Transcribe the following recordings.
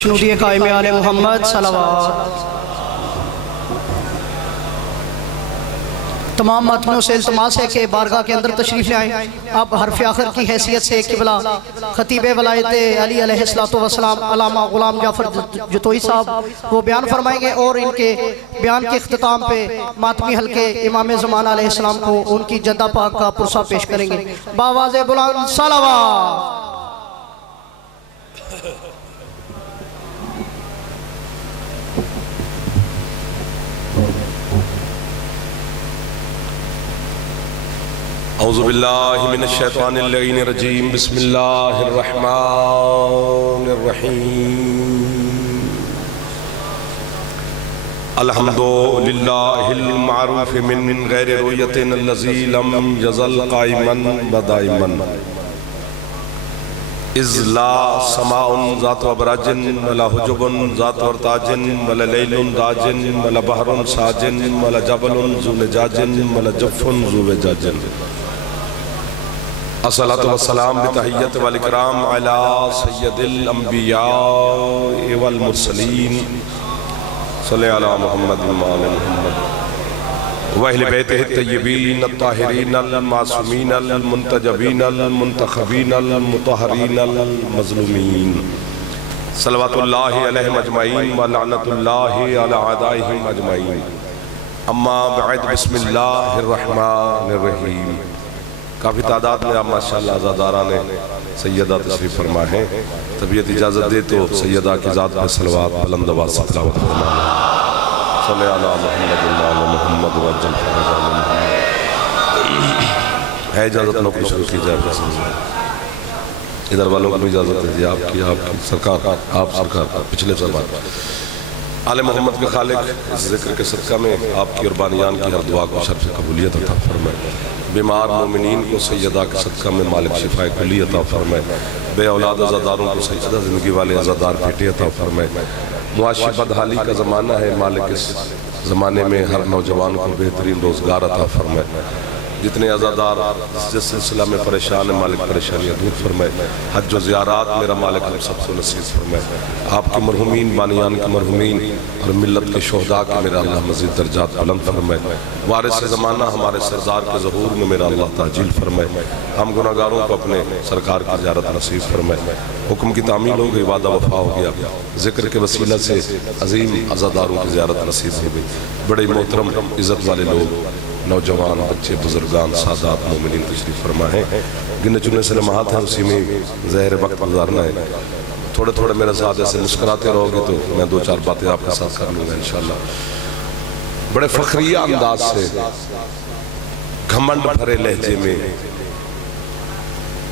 शुदिए कायम आले मोहम्मद सलावत। तमाम मतनों से इल्तमास है कि बारगाह के अंदर तशरीफ़ ले आएँ। आप हरफ आखिर की हैसियत से किबला खतीब वलायत अली अलैहिस्सलाम अल्लामा गुलाम जाफ़र जतोई साहब वो बयान फरमाएंगे और इनके बयान के अख्तिताम पे मातमी हल्के इमाम ज़माना अलैहिस्सलाम को उनकी जद्दा पाक का पुरसा पेश करेंगे। बावाज़े बुलंद सलावत। औज़ुबिल्लाहि मिनश्शैतानिर्रजीम बिस्मिल्लाहिर्रहमानिर्रहीम अल्हम्दुलिल्लाहिल मारूफ मिन गैरि रुयतिन अल्लज़ी लम यज़ल काइमन व दाइमन इज़ ला समाउन ज़ातु अबराजिन वला हुजुबुन ज़ातु अर्ताजिन वला लैलुन दाजिन वला बहरुन साजिन वला जबलुन ज़ु लजाजिन वला जफ़्फ़ुन ज़ु वजाजिन अस्सलातु वस्सलाम बितहिय्यत वल इकराम अला सय्यदिल अंबिया वल मुरसलीन सल्लल्लाहु अला मुहम्मद व आले मुहम्मद व अहले बैतिहि तय्यबीन अत्ताहिरीन अल मासूमीन अल मुंतजबीन अल मुंतखबीन अल मुतहहरीन अल मज़लूमीन सल्लल्लाहु अलैहि अजमईन व लअनतुल्लाहि अला अदाइहिम अजमईन अम्मा बअद बिस्मिल्लाहिर रहमानिर रहीम। काफ़ी तादाद में आप माशाअल्लाह अज़ादारा ने सैयदा तशरीफ़ फरमा है। तबीयत इजाज़त दे तो सैयदा की ज़ात पर सलवात बुलंद आवाज़ से तिलावत फरमाएं। सल्लल्लाहु अलैहि मुहम्मद व अज्जल फरजाना है। इजाज़त लोग को शुरू की जाए। इधर वालों को भी इजाज़त दीजिए। आपकी सरकार पिछले सरकार आले मोहम्मद के खालिक इस ज़िक्र के सदका में आपकी और बानियान की हर दुआ को शर्फ़ कबूलियत अता फरमाए। बीमार मोमिनीन को सैयदा के सदका में मालिक शिफाए कुली अता फरमाए। बे औलाद अज़ादारों को सैयदा ज़िंदगी वाले अज़ादार बेटे अता फरमाए। मुआशी बदहाली का ज़माना है, मालिक इस ज़माने में हर नौजवान को बेहतरीन रोज़गार अता फरमाए। जितने अज़ादार जिस सिलसिला में परेशान है, मालिक परेशानियाँ दूर फरमाए। हज व ज़ियारात मेरा मालिक हम सबको नसीब फरमाए। आपके मरहुमीन बानियान के मरहुमीन और मिल्लत के शोहदा के मेरा अल्लाह मज़ीद दर्जात बुलंद फरमाए। वारिस ज़माना हमारे सरदार के ज़हूर में मेरा अल्लाह ताजील फरमाए। हम गुनाहगारों को अपने सरकार की ज़ियारत नसीब फरमाए। हुक्म की तामील हो गई, वादा वफा हो गया, ज़िक्र के वसीला से अज़ीम अज़ादारों की ज़ियारत नसीब हो गई। बड़े मोहतरम इज़्ज़त वाले लोग, नौजवान, बच्चे, बुजुर्गान, सादात, मोमिनीन तशरीफ़ फरमा है। गिने चुने से लम्हात हैं, उसी में ज़हर वक्त गुजारना है। थोड़े थोड़े मेरे साथ ऐसे मुस्कुराते रहोगे तो मैं दो चार बातें आपके साथ कर लूँगा इंशाअल्लाह। बड़े फ़ख्रिया अंदाज से घमंड भरे लहजे में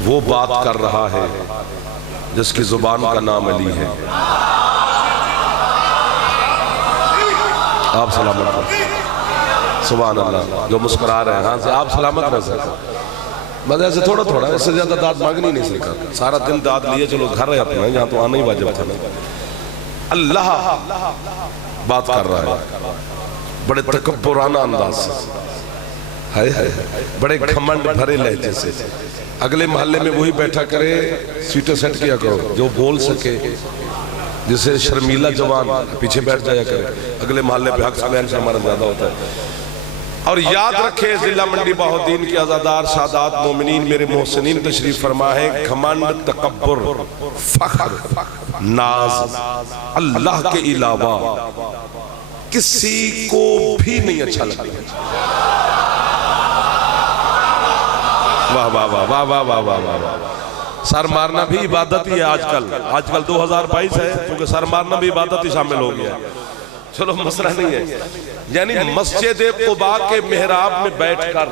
वो बात कर रहा है जिसकी जुबान का नाम अली है। आप सलामत रहो। सुभान अल्लाह। जो मुस्कुरा रहे हैं हाँ से आप सलामत रह सकते। मज़े से थोड़ा थोड़ा, इससे ज़्यादा दाद मांगनी नहीं सीखा। सारा दिन दाद लिए चलो घर रहे अपना, यहाँ तो आना ही वाजिब था। अल्लाह बात कर रहा है बड़े तकब्बुराना अंदाज से, है बड़े घमंड भरे लहजे से। अगले मोहल्ले में वही बैठा करे, सीटें सेट किया करो जो बोल सके, जिसे शर्मीला जवान पीछे बैठ जाया करे। अगले मोहल्ले पे हक सलैन से हमारा ज्यादा होता है। और याद रखे जिला मंडी बाहुद्दीन के आज़ादार सादात मोमिनीन मेरे मोहसिनीन तशरीफ फरमा है। घमंड, तकब्बुर, फख्र, नाज अल्लाह के अलावा किसी को भी नहीं अच्छा लगता। वाह वाह वाह वाह वाह वाह वाह वाह। सर मारना भी इबादत ही है आजकल। 2022 है, क्योंकि सर मारना भी इबादत ही शामिल हो गया है। चलो मसला नहीं है। यानी मस्जिद कुबा के मेहराब में बैठकर,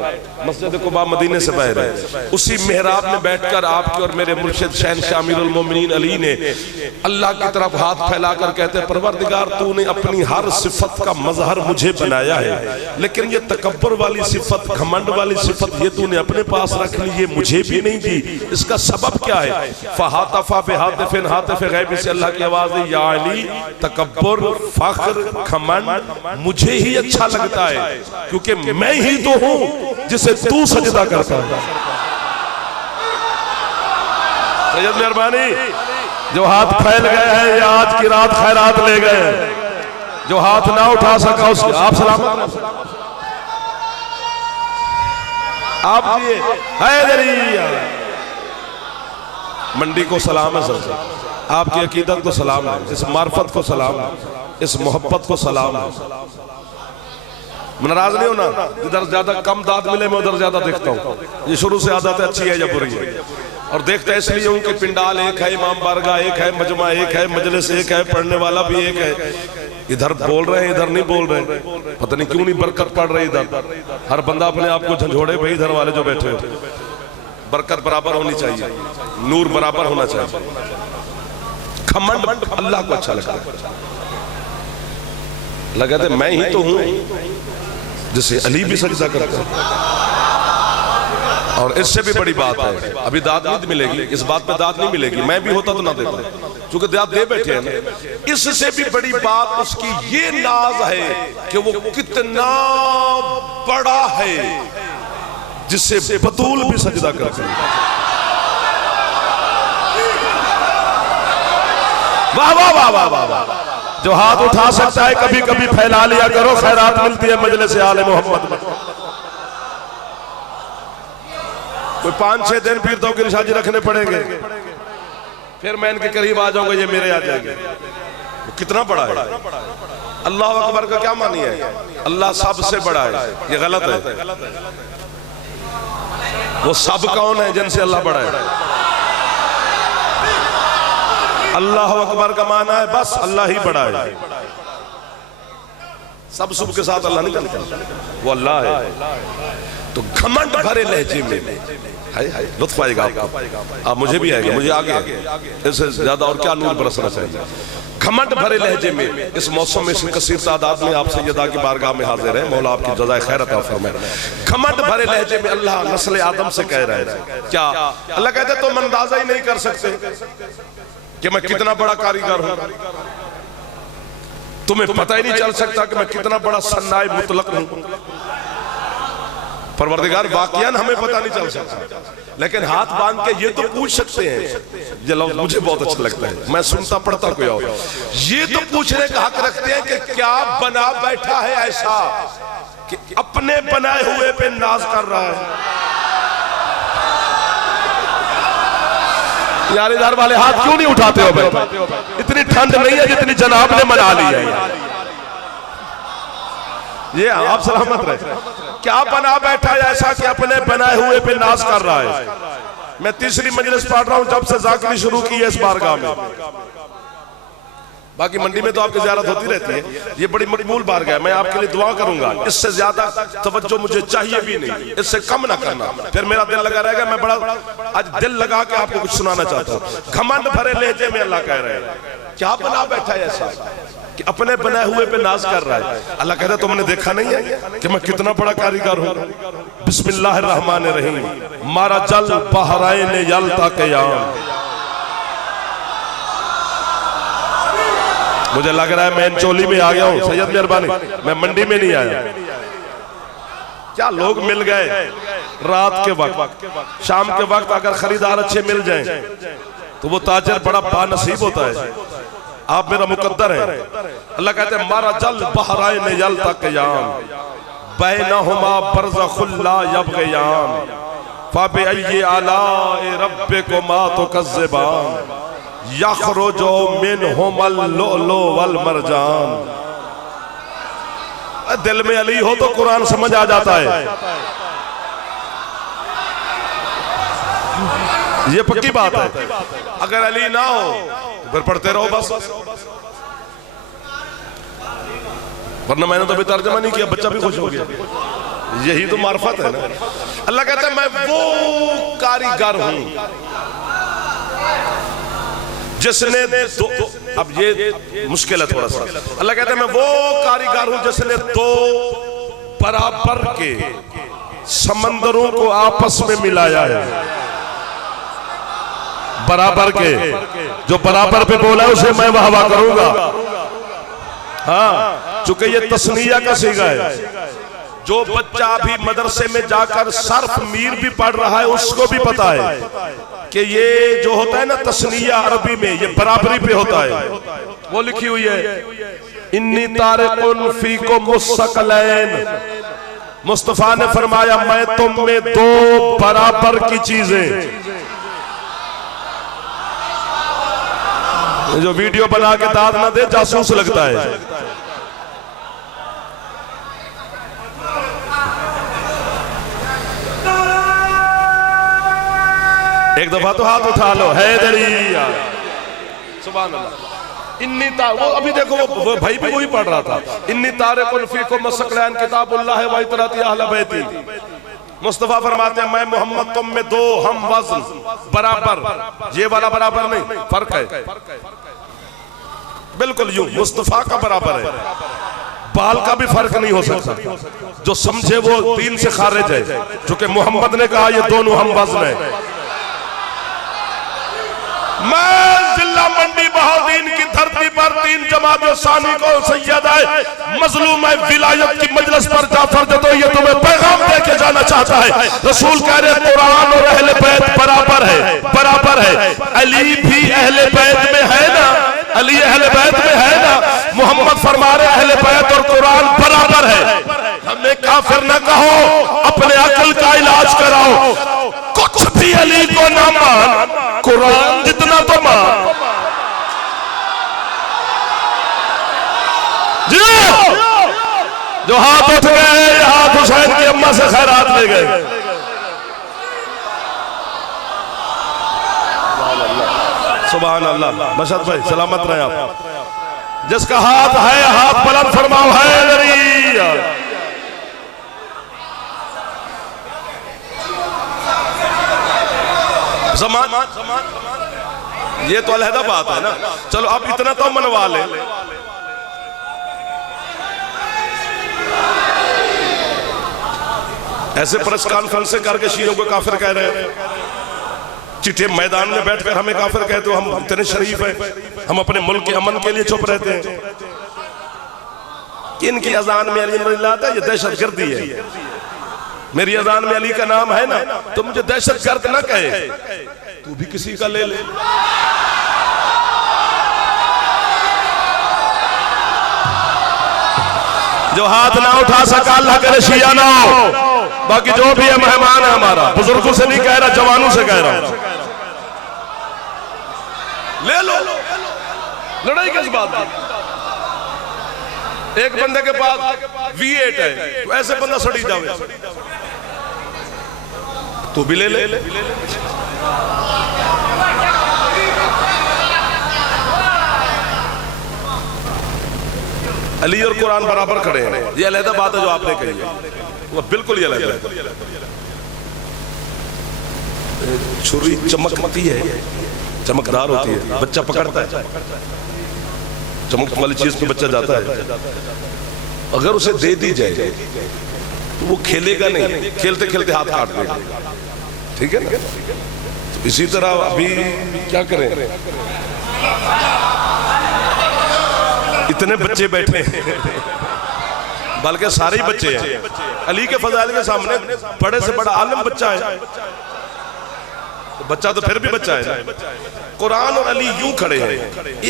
मस्जिद कुबा मदीने से बाहर है, उसी मेहराब में बैठकर आपके और मेरे मुर्शिद शहंशाह अमीरुल मोमिनीन अली ने अल्लाह की तरफ हाथ फैलाकर कहते हैं, परवरदिगार तूने अपनी हर सिफत का मजहर मुझे बनाया है, लेकिन ये तकब्बुर वाली सिफत, घमंड वाली सिफत ये तूने अपने पास रख ली, ये मुझे भी नहीं दी। इसका सबब क्या है? फहातफा बिहातिफिन हातिफ गैब से अल्लाह की आवाज है, या अली तकब्बुर, फख्र, घमंड मुझे ही अच्छा लगता है, क्योंकि मैं ही तो हूं जिसे तू सजदा करता है। सैयद मेहरबानी जो हाथ फैल गए हैं ये आज की रात खैरात ले गए, जो हाथ ना उठा सका उसके आप सलामत आप हैदरिया मंडी को सलाम है सर, आपकी अकीदत को सलाम है, इस मार्फत को सलाम है, इस मोहब्बत को सलाम है। नाराज नहीं होना, जिधर ज्यादा कम दाद मिले मैं उधर ज्यादा देखता हूँ, ये शुरू से आदत है, अच्छी है या बुरी है। और देखते इसलिए हूँ कि पिंडाल एक है, इमाम बारगाह एक है, मजमा एक है, मजलिस एक है, पढ़ने वाला भी एक है। इधर बोल रहे हैं इधर नहीं बोल रहे, पता नहीं क्यों नहीं बरकत पड़ रही इधर। हर बंदा अपने आप को झंझोड़े भाई, इधर वाले जो बैठे हो, बरकत बराबर होनी चाहिए, नूर बराबर होना चाहिए। घमंड अल्लाह को अच्छा लगता है, लगा था मैं ही तो हूं जिसे अली भी सजदा करता है। और इससे भी बड़ी बात है, अभी दाद नहीं मिलेगी, इस बात पे दाद नहीं मिलेगी, मैं भी होता तो ना देता, क्योंकि दाद दे बैठे हैं ना। इससे भी बड़ी बात उसकी ये नाज है कि वो कितना बड़ा है जिससे बतूल भी सजदा करते हैं। वाह वाह वाह वाह वाह वाह। जो हाथ उठा सकता है कभी कभी फैला लिया करो, खैरात मिलती है मजलिस आले मोहम्मद में। कोई 5-6 दिन फिर तो गिरशाजी रखने पड़ेंगे, फिर मैं इनके करीब आ जाऊंगा, ये मेरे आ जाएंगे। वो कितना बड़ा है, अल्लाह अकबर का क्या मानी है, अल्लाह सबसे बड़ा है, ये गलत है। वो सब कौन है जिनसे अल्लाह बड़ा है? अल्लाह अकबर का माना है बस अल्लाह ही बड़ा है, सब सुब के साथ अल्लाह नहीं चलता, वो अल्लाह है। तो घमंड भरे लहजे में लुत्फ आएगा आपको, आप मुझे भी आएगा, मुझे आगे इससे ज्यादा और क्या नूर बरसना चाहिए। घमंड भरे लहजे में इस मौसम में इस कसीर तादाद में आप सैयदा की बारगाह में हाजिर है, मौला आपकी जज़ाए खैर अता फरमाए। घमंड भरे लहजे में अल्लाह नस्ल आदम से कह रहा है, क्या अल्लाह कहते तुम अंदाजा ही नहीं कर सकते कि मैं कितना बड़ा कारीगर हूं, तुम्हें पता ही नहीं चल सकता कि मैं कितना बड़ा सन्नाए मुतलक हूं। परवरदिगार वाकयान हमें पता नहीं चल सकता, लेकिन हाथ बांध के ये तो पूछ सकते हैं। ये लफ्ज़ मुझे बहुत अच्छा लगता है, मैं सुनता पढ़ता कोई और, ये तो पूछने का हक रखते हैं कि क्या बना बैठा है ऐसा कि अपने बनाए हुए पे नाज कर रहा है। यार इधर वाले हाथ क्यों नहीं उठाते हो भाई? इतनी ठंड नहीं है जितनी जनाब ने मना ली है। ये आप सलामत रहे। क्या बना बैठा है ऐसा कि अपने बनाए हुए पे नाज कर रहा है? मैं तीसरी मजलिस पढ़ रहा हूं जब से ज़ाकिरी शुरू की है इस बारगाह में, बाकी मंडी में तो आपकी ज़ियारत होती रहती है, ये बड़ी मकबूल बारगाह है। मैं आपके लिए दुआ करूंगा, इससे ज्यादा तवज्जो मुझे चाहिए भी नहीं, इससे कम ना करना, फिर मेरा दिल लगा रहेगा। मैं बड़ा आज दिल लगा के आपको कुछ सुनाना चाहता हूँ। घमंड भरे लहजे में अल्लाह कह रहे हैं, क्या बना बैठा है ऐसा कि अपने बनाए हुए पे नाज कर रहा है। अल्लाह कहता है तुमने देखा नहीं है कि मैं कितना बड़ा कारीगर हूं। बिस्मिल्लाहिर्रहमानिर्रहीम, मारा जल बहराइन यल्ता क़याम। मुझे लग रहा है मैं चोली में आ गया हूं, सैयद मेहरबानी, मैं मंडी में नहीं आया। क्या लोग मिल गए रात के वक्त, शाम के वक्त अगर खरीदार अच्छे मिल जाएं तो वो ताजर बड़ा बानसीब होता है। आप मेरा मुकद्दर है। अल्लाह कहते हैं मारा जल बहराइन यल्ता क़याम बैनहुमा बरज़खुल ला यबग़ियान फबिअय्यि आलाइ रब्बिकुमा तुकज़्ज़िबान यख़रुजु मिनहुमल लुअलु वल मरजान। दिल में अली हो तो कुरान समझ आ जाता है, ये पक्की बात है। अगर अली ना हो फिर पढ़ते रहो बस, वरना मैंने तो अभी तर्जमा नहीं किया, बच्चा भी खुश हो गया। यही तो मार्फत है ना। अल्लाह कहता है मैं वो कारीगर हूं जिसने अब ये मुश्किल है थोड़ा सा। अल्लाह कहता है मैं वो कारीगर हूं जिसने दो बराबर के समंदरों को आपस में मिलाया है। बराबर के, जो बराबर पे बोला है उसे मैं वाह वाह करूंगा। हाँ, चूंकि ये तस्नीया का सीगा है। जो बच्चा भी मदरसे में जाकर सर्फ मीर भी पढ़ रहा है उसको भी पता है कि ये जो होता है ना तस्निया अरबी में, ये बराबरी पे होता है। वो लिखी हुई है इन्नी तारिकुन फीकुम मुस्तक़लैन। मुस्तफा ने फरमाया मैं तुम में दो बराबर की चीजें। जो वीडियो बना के दाद ना दे जासूस लगता है। एक दफा तो हाथ उठा लो, हैदरिया, सुभान अल्लाह। इन्नी वो अभी देखो वो भाई भी वही पढ़ रहा था। इन्नी तारिकुन फीकुम मुस्तक़लैन किताबुल्लाह व इतराती अहल बैती। मुस्तफा फरमाते हैं मैं मोहम्मद तुम में दो हम वज़न बराबर। ये वाला बराबर नहीं, फर्क है। बिल्कुल यूं मुस्तफा का बराबर है, बाल का भी फर्क नहीं हो सकता। जो समझे वो दीन से खारिज है, क्योंकि मोहम्मद ने कहा ये दोनों हम वज़न है। मैं जिला मंडी बहादीन की धरती पर 3 जमात सानी को सैयद है मजलूम है विलायत की मजलिस पर जाफर जदो ये तुम्हें पैगाम दे के जाना चाहता है। रसूल कह रहे कुरान और अहले बैत बराबर है, बराबर है। अली भी अहले बैत में है ना, अली अहले बैत में है ना। मोहम्मद फरमा रहे अहले बैत और कुरान बराबर है। हमें काफिर न कहो, अपने अकल का इलाज कराओ। कुछ भी अली को ना मान, कुरान जितना तो मान। जी जो हाथ उठ गए, हाथ हुसैन की अम्मा से खैरात ले गए। सुभान अल्लाह। मशहद भाई सलामत रहे आप। जिसका हाथ है हाथ बुलंद फरमाओ हैदरिया। ज़मान ये तो अलहदा बात है ना। चलो अब इतना तो मनवा ले। ऐसे प्रेस कॉन्फ्रेंस से करके शियों को काफिर कह रहे हैं, चिट्ठे मैदान में बैठकर हमें काफिर कहते हो। हम इतने शरीफ हैं, हम अपने मुल्क के अमन के लिए चुप रहते हैं। इनकी अजान में अली आता है, ये दहशत गर्दी है। मेरी अजान में अली का नाम है ना, तो मुझे दहशत गर्द ना कहे, तू भी किसी का ले ले। जो हाथ ना उठा सका अल्लाह करे शिया ना हो। बाकी जो भी है मेहमान है हमारा, बुजुर्गों से नहीं कह रहा, जवानों से कह रहा हूं। ले लो, लड़ाई किस बात की? एक बंदे के पास V8 है, तो ऐसे बंदा सड़ी जावे, तू भी ले ले। अली और कुरान बराबर खड़े हैं। ये अलहदा बात है जो आपने कही है, वो बिल्कुल ये अलहदा है। छुरी चमकती है, चमकदार होती है, बच्चा पकड़ता है, चमक वाली चीज पे बच्चा जाता है। अगर उसे दे दी जाए तो वो खेलेगा नहीं, खेलते खेलते हाथ काट देगा। ठीक है ना? तो इसी तरह अभी क्या करें, इतने बच्चे बैठे हैं, बल्कि सारे ही बच्चे हैं। अली के फजाइल के सामने बड़े से बड़ा आलिम बच्चा है, बच्चा तो फिर भी बच्चा है। कुरान और अली यूं खड़े हैं।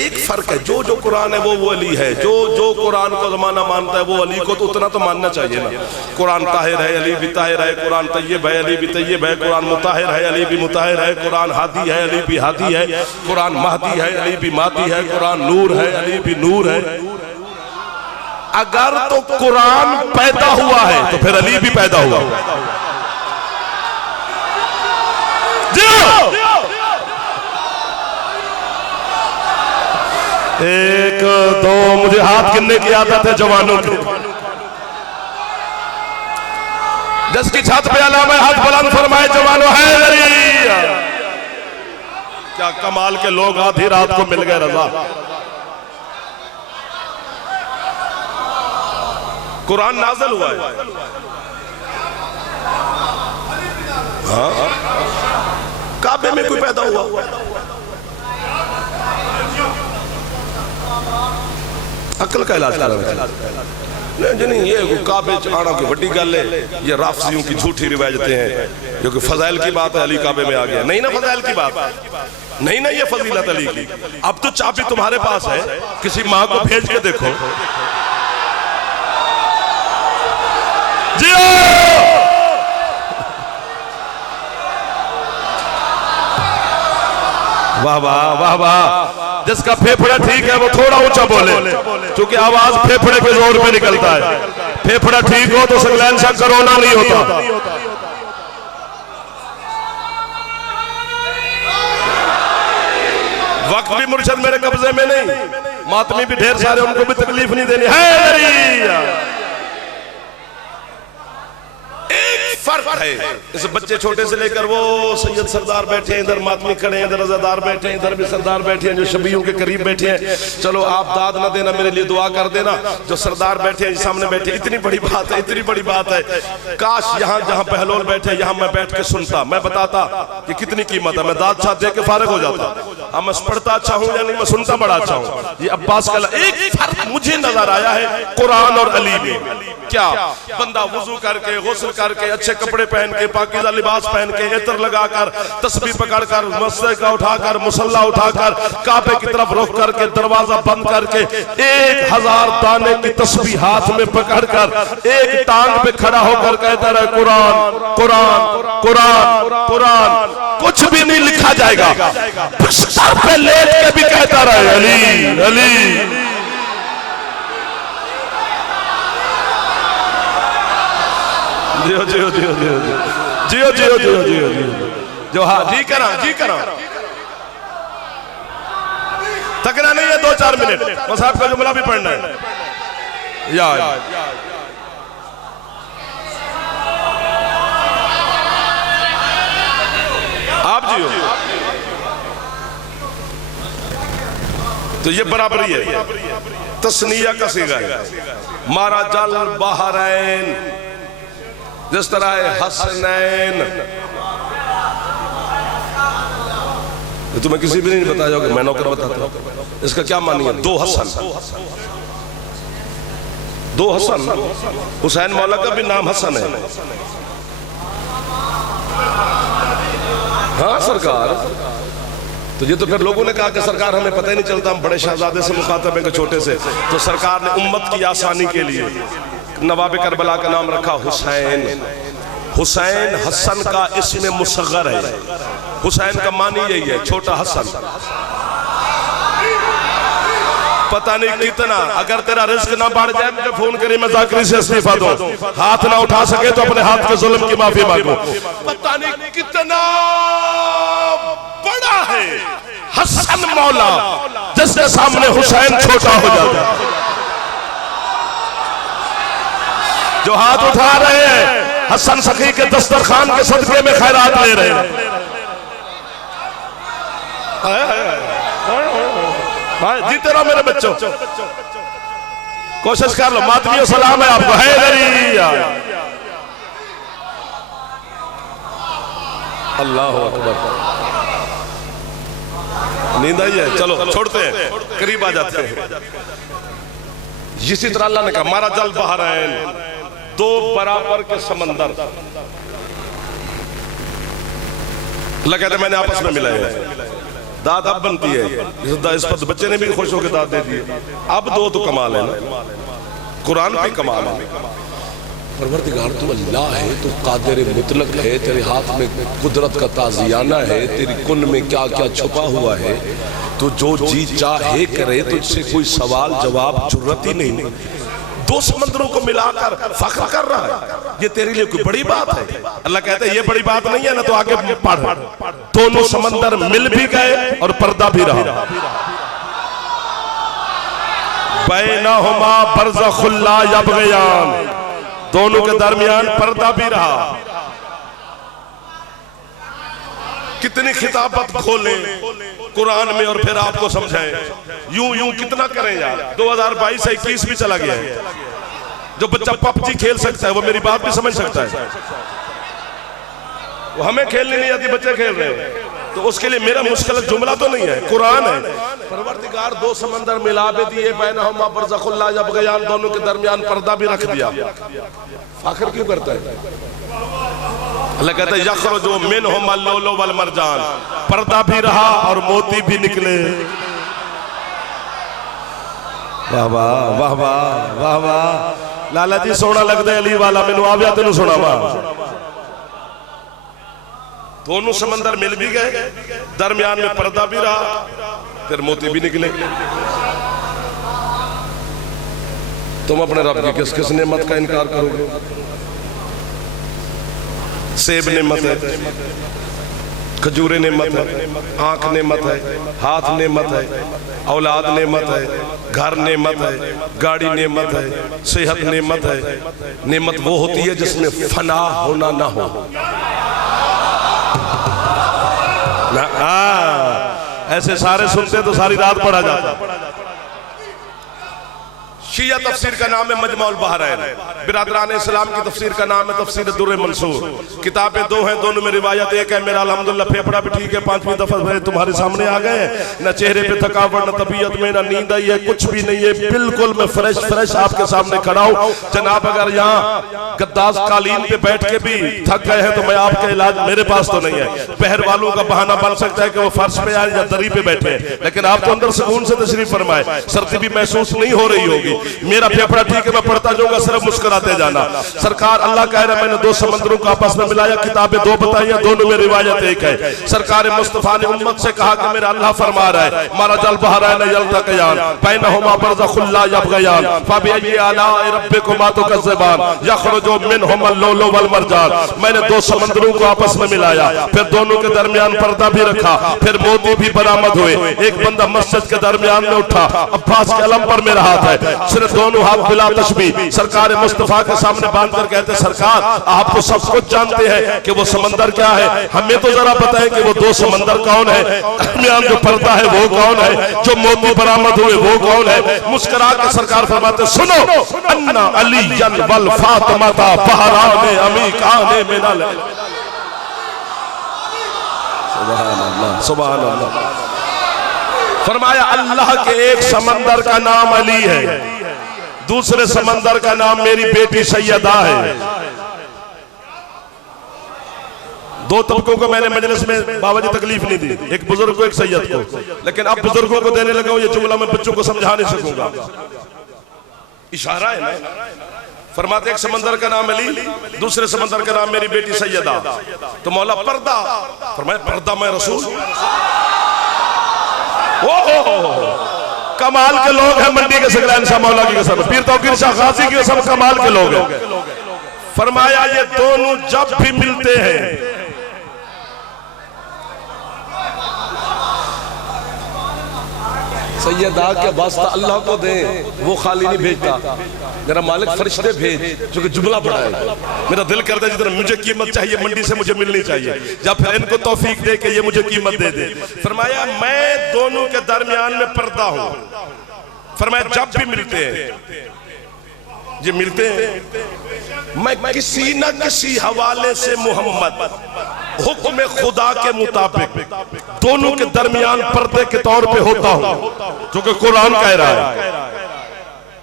एक फर्क है, जो कुरान है वो अली है। जो कुरान को जमाना मानता है वो अली को तो उतना तो मानना चाहिए ना। कुरान ताहिर है, अली भी ताहिर है। कुरान तय्यब है, अली भी तय्यब है। कुरान मुताहिर है, अली भी मुताहिर है। कुरान हादी है, अली भी हादी है। कुरान महदी है, अली भी महदी है। कुरान नूर है, अली भी नूर है। अगर तो कुरान पैदा हुआ है तो फिर अली भी पैदा हुआ। एक दो, मुझे हाथ गिनने की आदत है जवानों की। जिसकी छत पे अलामा हाथ बुलंद फरमाए जवानों है। क्या कमाल के लोग आधी रात को मिल गए रजा। कुरान नाज़िल हुआ है। हाँ, काबे में कोई पैदा हुआ, अक्ल का इलाज करा। नहीं, ये काबे आना की बड़ी गल है, ये राफजियों की झूठी रिवायतें हैं जो कि फजाइल की बात है, अली काबे में आ गया। नहीं ना फजाइल की बात, नहीं ना ये फजीलत अली की। अब तो चाबी तुम्हारे पास है, किसी माँ को भेज के देखो। जियो वाह वाह वाह वाह। जिसका फेफड़ा ठीक है वो थोड़ा ऊंचा बोले, क्योंकि आवाज फेफड़े के जोर पे निकलता है। फेफड़ा ठीक हो तो संगलैन सा कोरोना नहीं होता। वक्त भी मुर्शद मेरे कब्जे में नहीं, मातमी भी ढेर सारे, उनको भी तकलीफ नहीं देनी है। फर्क है, इस बच्चे छोटे से लेकर वो सैयद सरदार बैठे हैं, इधर मातमी खड़े हैं, इधर रज़ादार बैठे हैं, इधर भी सरदार बैठे हैं जो शबीयों के करीब बैठे हैं। चलो आप दाद ना देना, मेरे लिए दुआ कर देना। जो सरदार बैठे हैं सामने बैठे, इतनी बड़ी बात है, इतनी बड़ी बात है। काश यहाँ जहाँ पहलोल बैठे यहाँ मैं बैठ के सुनता, मैं बताता कि कितनी कीमत है, मैं दाद साथ दे के फारिग हो जाता। अब मैं पढ़ता अच्छा हूँ या नहीं, मैं सुनता बड़ा अच्छा हूँ। ये अब्बास का एक फर्क मुझे नजर आया है कुरान और अली में। क्या बंदा वुजू करके, गुस्ल करके, अच्छे कपड़े पहन के, पाकीज़ा लिबास पहन के, इत्र लगाकर, तस्बीह पकड़कर, मस्जिद का उठाकर, मुसल्ला उठाकर, काबे की तरफ रुख करके, दरवाजा बंद करके, 1000 दाने की तस्बीह हाथ में पकड़कर, एक टांग पे खड़ा होकर कहता रहे कुरान कुरान कुरान कुरान। कुछ भी नहीं लिखा जाएगा, बिस्तर पे लेट के भी कहता रहे अली अली। जियो जियो जियो जियो जियो जियो जियो जियो जियो जो हाँ जी करा थकना नहीं है, 2-4 मिनट बस आपका जुमला भी पढ़ना है। या आप जियो तो ये बराबरी है, तस्निया का सीगा है। मारा जल बहरैन, जिस तरह है हसनैन। तुम्हें किसी भी नहीं बताया कि मैं नौकर बताता हूं। इसका क्या मानी है? 2 हसन, 2 हसन। हुसैन मौला का भी नाम हसन है। हाँ सरकार, तो ये तो फिर लोगों ने कहा कि सरकार हमें पता ही नहीं चलता, हम बड़े शहजादे से मुखातब हैं छोटे से। तो सरकार ने उम्मत की आसानी के लिए नवाब करबला का नाम रखा हुसैन। हुसैन हसन का इसमें मुसग्गर है। हुसैन का मानी यही है, छोटा हसन। पता नहीं कितना, अगर तेरा रिस्क ना बढ़ जाए मुझे फोन करिए, मैं जाकरी से इस्तीफा दूं। हाथ ना उठा सके तो अपने हाथ के जुल्म की माफी मांगो। पता नहीं कितना बड़ा है हसन मौला, जिसके सामने हुसैन छोटा हो जाता है। जो हाथ उठा रहे हैं हसन सखी के दस्तरखान के सदके में खैरात ले रहे हैं। जीते रहो मेरे बच्चों, कोशिश कर लो। मातमियों सलाम है आपको। हैदरिया अल्लाह अकबर। नींद आई है? चलो छोड़ते हैं, करीब आ जाते हैं। इसी तरह अल्लाह ने कहा मारा जल बहरैन, 2 बराबर के समंदर। अल्लाह कहते मैंने आपस में मिलाया है। दाद अब बनती है, इस पर बच्चे ने भी खुश होकर दाद दे दी। अब 2 तो कमाल है ना, कुरान पे कमाल है। परवरदिगार तू अल्लाह है, तू कादिर मुतलक है, तेरे हाथ में कुदरत का ताजियाना है, तेरी कुन में क्या क्या छुपा हुआ है। तू जो जी चाहे करे, तुझसे कोई सवाल जवाब जुर्रत ही नहीं। 2 समंदरों को मिलाकर फख्र कर रहा है, ये तेरे लिए कोई बड़ी बात है? अल्लाह कहते हैं ये बड़ी बात नहीं है ना, तो आगे पढ़। दोनों समंदर मिल भी गए और पर्दा भी रहा। बैनहुमा बरज़खुल ला यबग़ियान, दोनों के दरमियान पर्दा भी रहा। कितनी खिताबत खोले कुरान में और फिर आपको समझाएं। यूं यूं कितना करें यार। 2022 से 21 भी चला गया है। जो बच्चा पबजी खेल सकता है वो मेरी बात भी समझ सकता है। वो हमें खेलनी नहीं आती, बच्चे खेल रहे हैं। तो उसके लिए मेरा मुश्किल जुमला तो नहीं है, कुरान है। परवरदिगार दो समंदर मिला भी दिए, बैनहुमा बरज़खुल्ला यबग़यान, दोनों के दरमियान पर्दा भी रख दिया। फाखिर क्यों करता है? अल्लाह कहता है यख़रुजु मिनहुमा लुलु वल मरजान, पर्दा भी रहा और मोती भी निकले। वाह वाह वाह वाह वाह वाह। लाला जी सोना लगता है अली वाला, मैनू आव्या तेनू सुनावा। दोनों समंदर मिल भी गए, दरमियान में पर्दा भी रहा, फिर मोती भी निकले। तुम अपने रब की किस किस नेमत का इनकार करोगे? सेब नेमत है, खजूरे नेमत है, आंख नेमत है, हाथ नेमत है, औलाद नेमत है, घर नेमत है, गाड़ी नेमत है, सेहत नेमत है। नेमत वो होती है जिसमें फना होना ना हो। ऐसे सारे सुनते तो सारी रात पढ़ा जाता। शिया तफसीर का नाम है मजमाउल बहरैन, बिरादरान इस्लाम की तफसीर का नाम है तफसीर दुर्र मंसूर। किताबें दो हैं, दोनों में रिवायत एक है। मेरा अल्हम्दुलिल्लाह फेफड़ा भी ठीक है, 5वीं दफा तुम्हारे सामने आ गए। न चेहरे पे थकावट, न तबीयत में, न नींद आई है, कुछ भी नहीं है, बिल्कुल मैं फ्रेश आपके सामने खड़ा हूँ। जनाब अगर यहाँ गद्दास कालीन पे बैठ के भी थक गए हैं तो मैं आपका इलाज मेरे पास तो नहीं है। पहर वालों का बहाना बन सकता है कि वो फर्श पे आए या दरी पे बैठे, लेकिन आप तो अंदर सुकून से तशरीफ फरमाए। सर्दी भी महसूस नहीं हो रही होगी। मेरा फेफड़ा ठीक है, मैं पढ़ता जाऊंगा, सिर्फ मुस्कुराते जाना। सरकार अल्लाह कह रहा है मैंने दो समंदरों को आपस में मिलाया, किताबें दो बताई, दोनों में रिवायत एक है। सरकार मुस्तफा ने उम्मत से कहा कि मेरा अल्लाह फरमा रहा है मरजल बहरैन यल्तक़ियान बैनहुमा बरज़खुल्ला यबग़यान फबिअय्यि आलाइ रब्बिकुमा तुकज़्ज़िबान यख़रुजु मिनहुमा लुलु वल मरजान। मैंने दो समंदरों को आपस में मिलाया, फिर दोनों के दरमियान पर्दा भी रखा, फिर मोती भी बरामद हुए। एक बंदा मस्जिद के दरमियान में उठा, अब्बास के अलम पर मेरा हाथ है, सिर्फ दोनों हाथ बिला तशबीह सरकार मुस्तफा के सामने बांध कर कहते सरकार आप तो सब कुछ जानते हैं कि वो समंदर क्या है, हमें तो जरा बताएं कि वो दो समंदर कौन है, दरमियान जो पर्दा है वो कौन है, जो मोती बरामद हुए वो कौन है। मुस्कुरा के सरकार फरमाते सुनो अन्ना अलीयन वल फातिमा बहरान अमीकान मिनल। सुभान अल्लाह सुभान अल्लाह। फरमाया अल्लाह के एक समंदर का नाम अली है, दूसरे समंदर का नाम मेरी बेटी सैयदा है। दो तबकों को मैंने मजलिस में बाबा जी तकलीफ नहीं दी, एक बुजुर्ग को एक सैयद को, लेकिन अब बुजुर्गों को देने लगा हूं ये जुमला मैं बच्चों को समझा नहीं सकूंगा। इशारा है ना। फरमाते एक समंदर का नाम अली, दूसरे समंदर का नाम मेरी बेटी सैयदा। तो मौला पर्दा, फरमाया पर्दा मैं रसूल। कमाल के लोग हैं मंडी के सकलैन शाह मौला की कसम, पीर तौकीर शाह गाजी की कसम, कमाल के लोग हैं। फरमाया ये दोनों जब भी मिलते हैं सैयदा के वास्ता अल्लाह को दे, वो खाली नहीं भेजता। मेरा मालिक फरिश्ते भेज, क्योंकि जुमला पड़ा है। मेरा दिल करता है जितना मुझे कीमत चाहिए मंडी से मुझे मिलनी चाहिए, या फिर इनको तौफीक दे के ये मुझे कीमत दे दे। फरमाया मैं दोनों के दरमियान में पर्दा हूं। फरमाया जब भी मिलते हैं ये मिलते हैं मैं किसी न किसी हवाले से मोहम्मद हुक्म खुदा के मुताबिक दोनों के दरमियान पर्दे के तौर पे होता हूं, जो कि कुरान कह रहा है।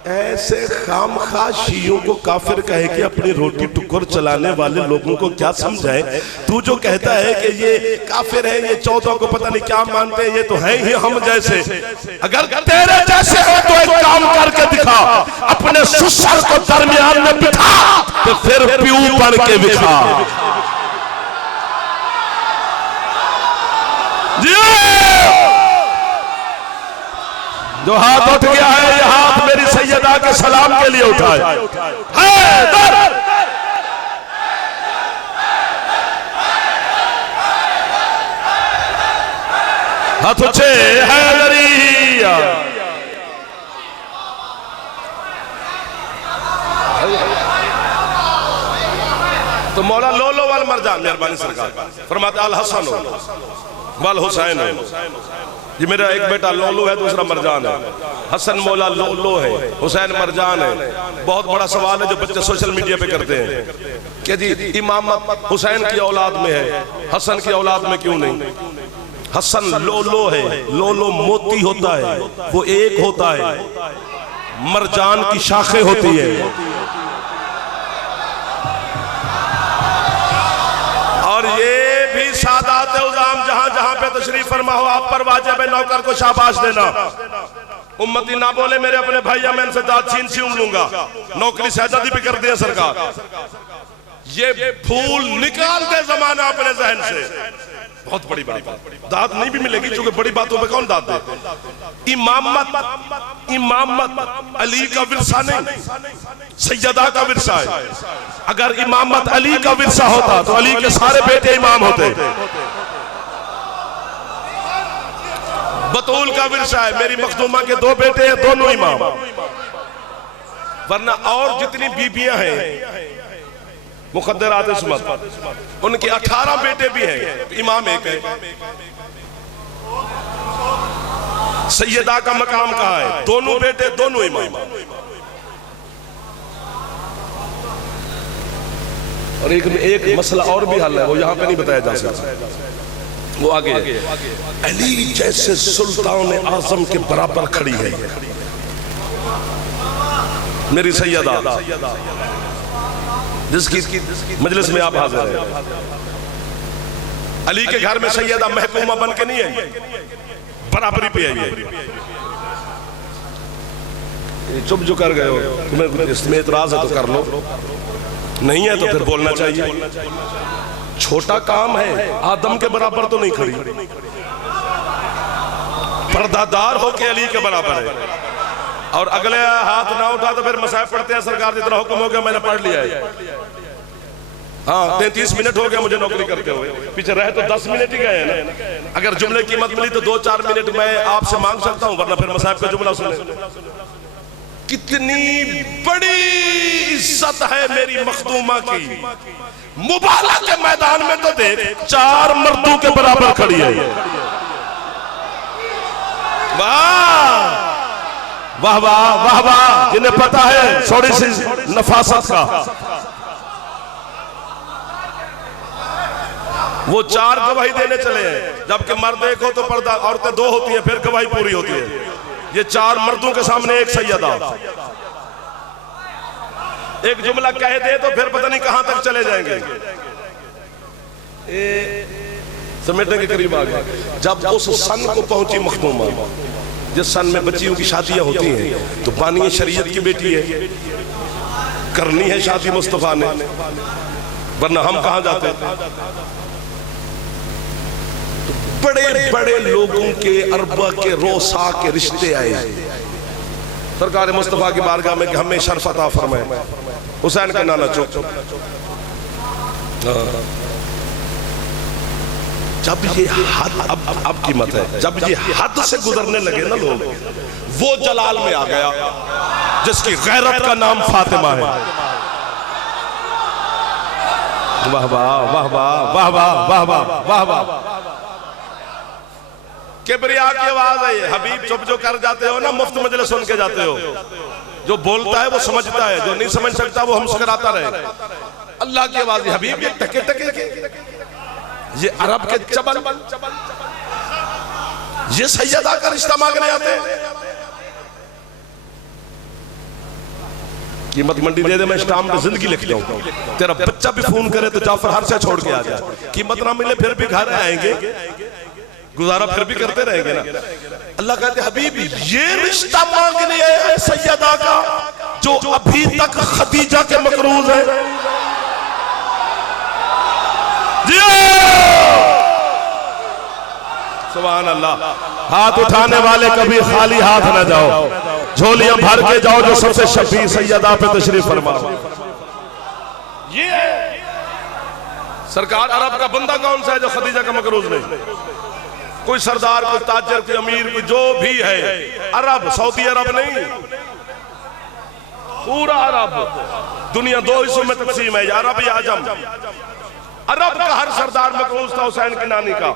ऐसे खामखा शियों को काफिर कहे कि अपनी रोटी टुकड़ चलाने वाले लोगों को क्या समझाए। तू जो कहता है कि ये काफिर है, ये 14 को पता नहीं क्या मानते हैं, ये तो है ही हम जैसे। अगर तेरे जैसे हो तो एक काम करके दिखा, अपने सुसर को दरमियान में बिठा तो फिर प्यू बन के दिखा। जो हाथ उठ गया है ये हाथ मेरी सैयदा के सलाम के लिए उठाए। हाथ उठे हैदरिया। तो मौला लोलो वाल मरजान मेहरबानी सरकार फरमाते अल हसन वाल हुसैन हो। ये मेरा एक बेटा लोलो है, दूसरा मरजान है। हसन मौला लोलो है, हुसैन मरजान है। बहुत बड़ा सवाल है जो बच्चे सोशल मीडिया पे करते हैं कि जी इमामत हुसैन की औलाद में है, हसन की औलाद में क्यों नहीं। हसन लोलो है, लोलो मोती होता है, वो एक होता है, मरजान की शाखें होती है। और ये भी सादात उज़ाम जहां जहां पे तशरीफ फरमा हो, आप पर वाजिब है नौकर को शाबाश देना। उम्मती ना बोले मेरे अपने भाइया मैं इनसे दाद छीन छीन लूंगा, नौकरी शहजादी भी कर दिया सरकार। ये फूल निकाल दे जमाना अपने जहन से, बहुत बड़ी बात। दाद नहीं भी मिलेगी क्योंकि बड़ी बातों पे कौन दाद दे। इमामत अली का विरसा नहीं, सैयदा का विरसा है। अगर इमामत अली का विरसा होता तो अली के सारे बेटे इमाम होते। बतूल का विरसा है, मेरी मखदूमा के 2 बेटे हैं, दोनों इमाम। वरना और जितनी बीबियां हैं मुक़द्दरात इस्मत, उनके 18 बेटे भी हैं, इमाम एक है। सैयदा का मकाम कहाँ है? दोनों बेटे दोनों इमाम। और एक मसला और भी हल है, वो यहां पे नहीं बताया जा सकता, वो आगे। अली जैसे सुल्तान आजम के बराबर खड़ी है मेरी सैयदा, जिसकी मजलिस में आप हाजिर हैं। अली के घर में सैयदा महकूमा बन के नहीं आई, बराबरी पे आई है। चुप जो कर गए हो, तुम्हें इसमें इतराज है तो कर लो, नहीं है तो फिर बोलना चाहिए। छोटा काम है, आदम के बराबर तो नहीं खड़ी, पर्दादार होके अली के बराबर है। और अगले हाथ ना उठा तो फिर मसाइब पढ़ते हैं, सरकार जितना हुक्म हो गया मैंने पढ़ लिया है। हाँ 33 मिनट हो गया मुझे नौकरी करते हुए, पीछे रहे तो 10 मिनट ही गए हैं ना। अगर जुमले की कीमत मिली तो 2-4 मिनट मैं आपसे मांग सकता हूं, वरना फिर मसाइब का जुमला सुने। कितनी बड़ी इज्जत है मेरी मखदूमा की, मुबाला के मैदान में तो देख 4 मर्दों के बराबर खड़ी है। वाह वाह वाह वाह वाह, जिन्हें पता है थोड़ी सी नफासत का। वो 4 गवाही देने चले हैं, जबकि मर्द एक हो तो पर्दा, औरतें 2 होती हैं, फिर गवाही पूरी होती है। ये 4 मर्दों के सामने एक सैयदा, एक जुमला कह दे तो फिर पता नहीं कहां तक चले जाएंगे। समेटने के करीब आ गए। जब उस सन को पहुंची मखदूमा, जिस सन में बच्चियों की शादियां होती हैं, तो बानी शरीयत की बेटी है, करनी है शादी मुस्तफा ने, वरना हम कहां जाते। तो बड़े बड़े लोगों के, अरबा के, रोसा के रिश्ते आए सरकार मुस्तफा की बारगाह में कि हमें शर्फ अता फरमाए। हुसैन का नाना चौक, जब ये हद, अब कीमत है, जब ये हद से गुजरने लगे ना लोग, वो जलाल में आ गया जिसकी गैरत का नाम फातिमा है। वाह वाह वाह वाह वाह वाह वाह वाह वाह। किबरिया की आवाज है। हबीब चुप जो कर जाते हो ना, मुफ्त मजलिस सुन के जाते हो। जो बोलता है वो समझता है, जो नहीं समझ सकता वो हम मुस्कुराता रहे। अल्लाह की आवाज है। हबीब ये टके टके के, ये अरब के चबल, ये सैयदा का रिश्ता मांगने आते हैं। कीमत मंडी दे दे, मैं स्टाम्प पे जिंदगी लिख दूं। तेरा बच्चा भी फोन करे तो जाफर हर से छोड़ के आ जाए। कीमत ना मिले फिर भी घर आएंगे, गुजारा फिर भी करते रहेंगे ना। अल्लाह कहते हबीब ये रिश्ता मांगने आए हैं सैयदा का, जो अभी तक खदीजा के मकरूज है। सुभान अल्लाह। हाथ उठाने वाले कभी खाली हाथ न जाओ, झोलियां भर के जाओ जो सबसे शफी सैयदा पे तशरीफ फरमाओ। ये सरकार अरब का बंदा कौन सा है जो खदीजा का मकरूज नहीं? कोई सरदार, कोई ताजर, कोई अमीर, कोई जो भी है, अरब, सऊदी अरब नहीं, पूरा अरब। दुनिया 2 हिस्सों में तकसीम है, अरब या अजम। अरब का हर सरदार मकरूज था हुसैन की नानी का।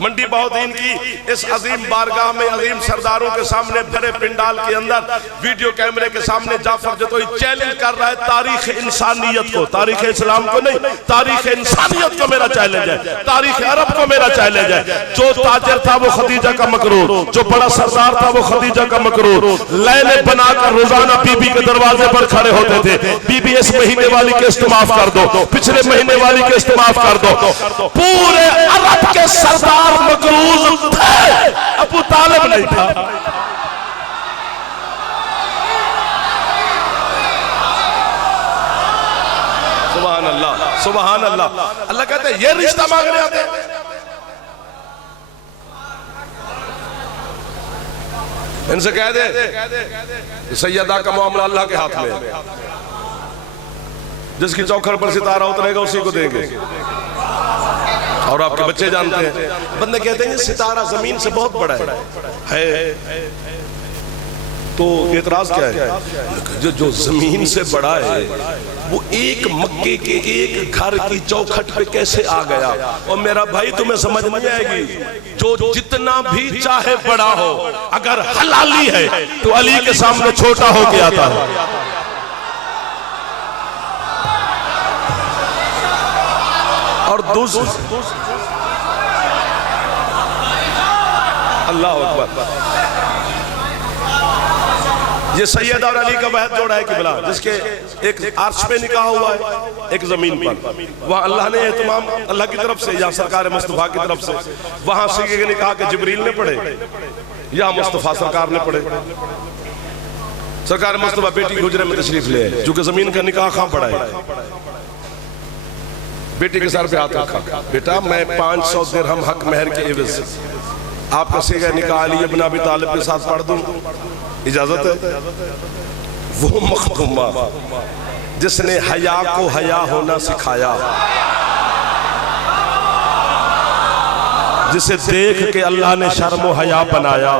मंडी बहुद्दीन की इस अजीम बारगाह में अजीम सरदारों के सामने भरे पिंडाल के अंदर वीडियो कैमरे के सामने जाफर जतोई चैलेंज कर रहा है तारीख इंसानियत को, तारीख इस्लाम को नहीं, तारीख इंसानियत को मेरा चैलेंज है, तारीख अरब को मेरा चैलेंज है। जो ताजिर था वो खदीजा का मकरूर, जो बड़ा सरदार था वो खदीजा का मकरूर। लैले बनाकर रोजाना बीबी के दरवाजे पर खड़े होते थे, बीबी इस महीने वाली किस्त माफ कर दो, पिछले महीने वाली किस्त माफ कर दो। पूरे अरब के सरदार मकरूज थे, अबू तालिब नहीं था। सुभान अल्लाह, सुभान अल्लाह। अल्लाह कहते हैं ये रिश्ता मांगने आते हैं। इनसे कह दे सैयदा का मामला अल्लाह के हाथ में है, जिसकी चौखट पर सितारा उतरेगा उसी को देंगे। और आपके बच्चे जानते हैं, बंदे कहते हैं सितारा जमीन से बहुत बड़ा है। तो एतराज क्या है? जो जमीन से बड़ा है वो एक मक्के के एक घर की चौखट पे कैसे आ गया? और मेरा भाई तुम्हें समझ नहीं आएगी, जो जितना भी चाहे बड़ा हो, अगर हलाली है तो अली के सामने छोटा होके आता है। और दूसरा अल्लाह अकबर, ये सैयद और अली का वहद जोड़ा है किबला, जिसके एक आर्श पे निकाह हुआ है, एक जमीन पर। वहां अल्लाह ने एहतमाम अल्लाह की तरफ से या सरकार मुस्तफा की तरफ से वहां सीखे के निकाह के जिब्रील ने पढ़े या मुस्तफा सरकार ने पढ़े। सरकार मुस्तफा बेटी के हुजरे में तशरीफ ले, चूंकि जमीन का निकाह कहां पड़ा है, बेटी के सर पे हाथ रखा, बेटा मैं 500 दिरहम हक महर के एवज आपका सीगा निकाह अली इब्न अबी तालिब के साथ पढ़ दूं, इजाजत है? वो मखदूमा जिसने हया को हया होना सिखाया, जिसे देख के अल्लाह ने शर्म व हया बनाया।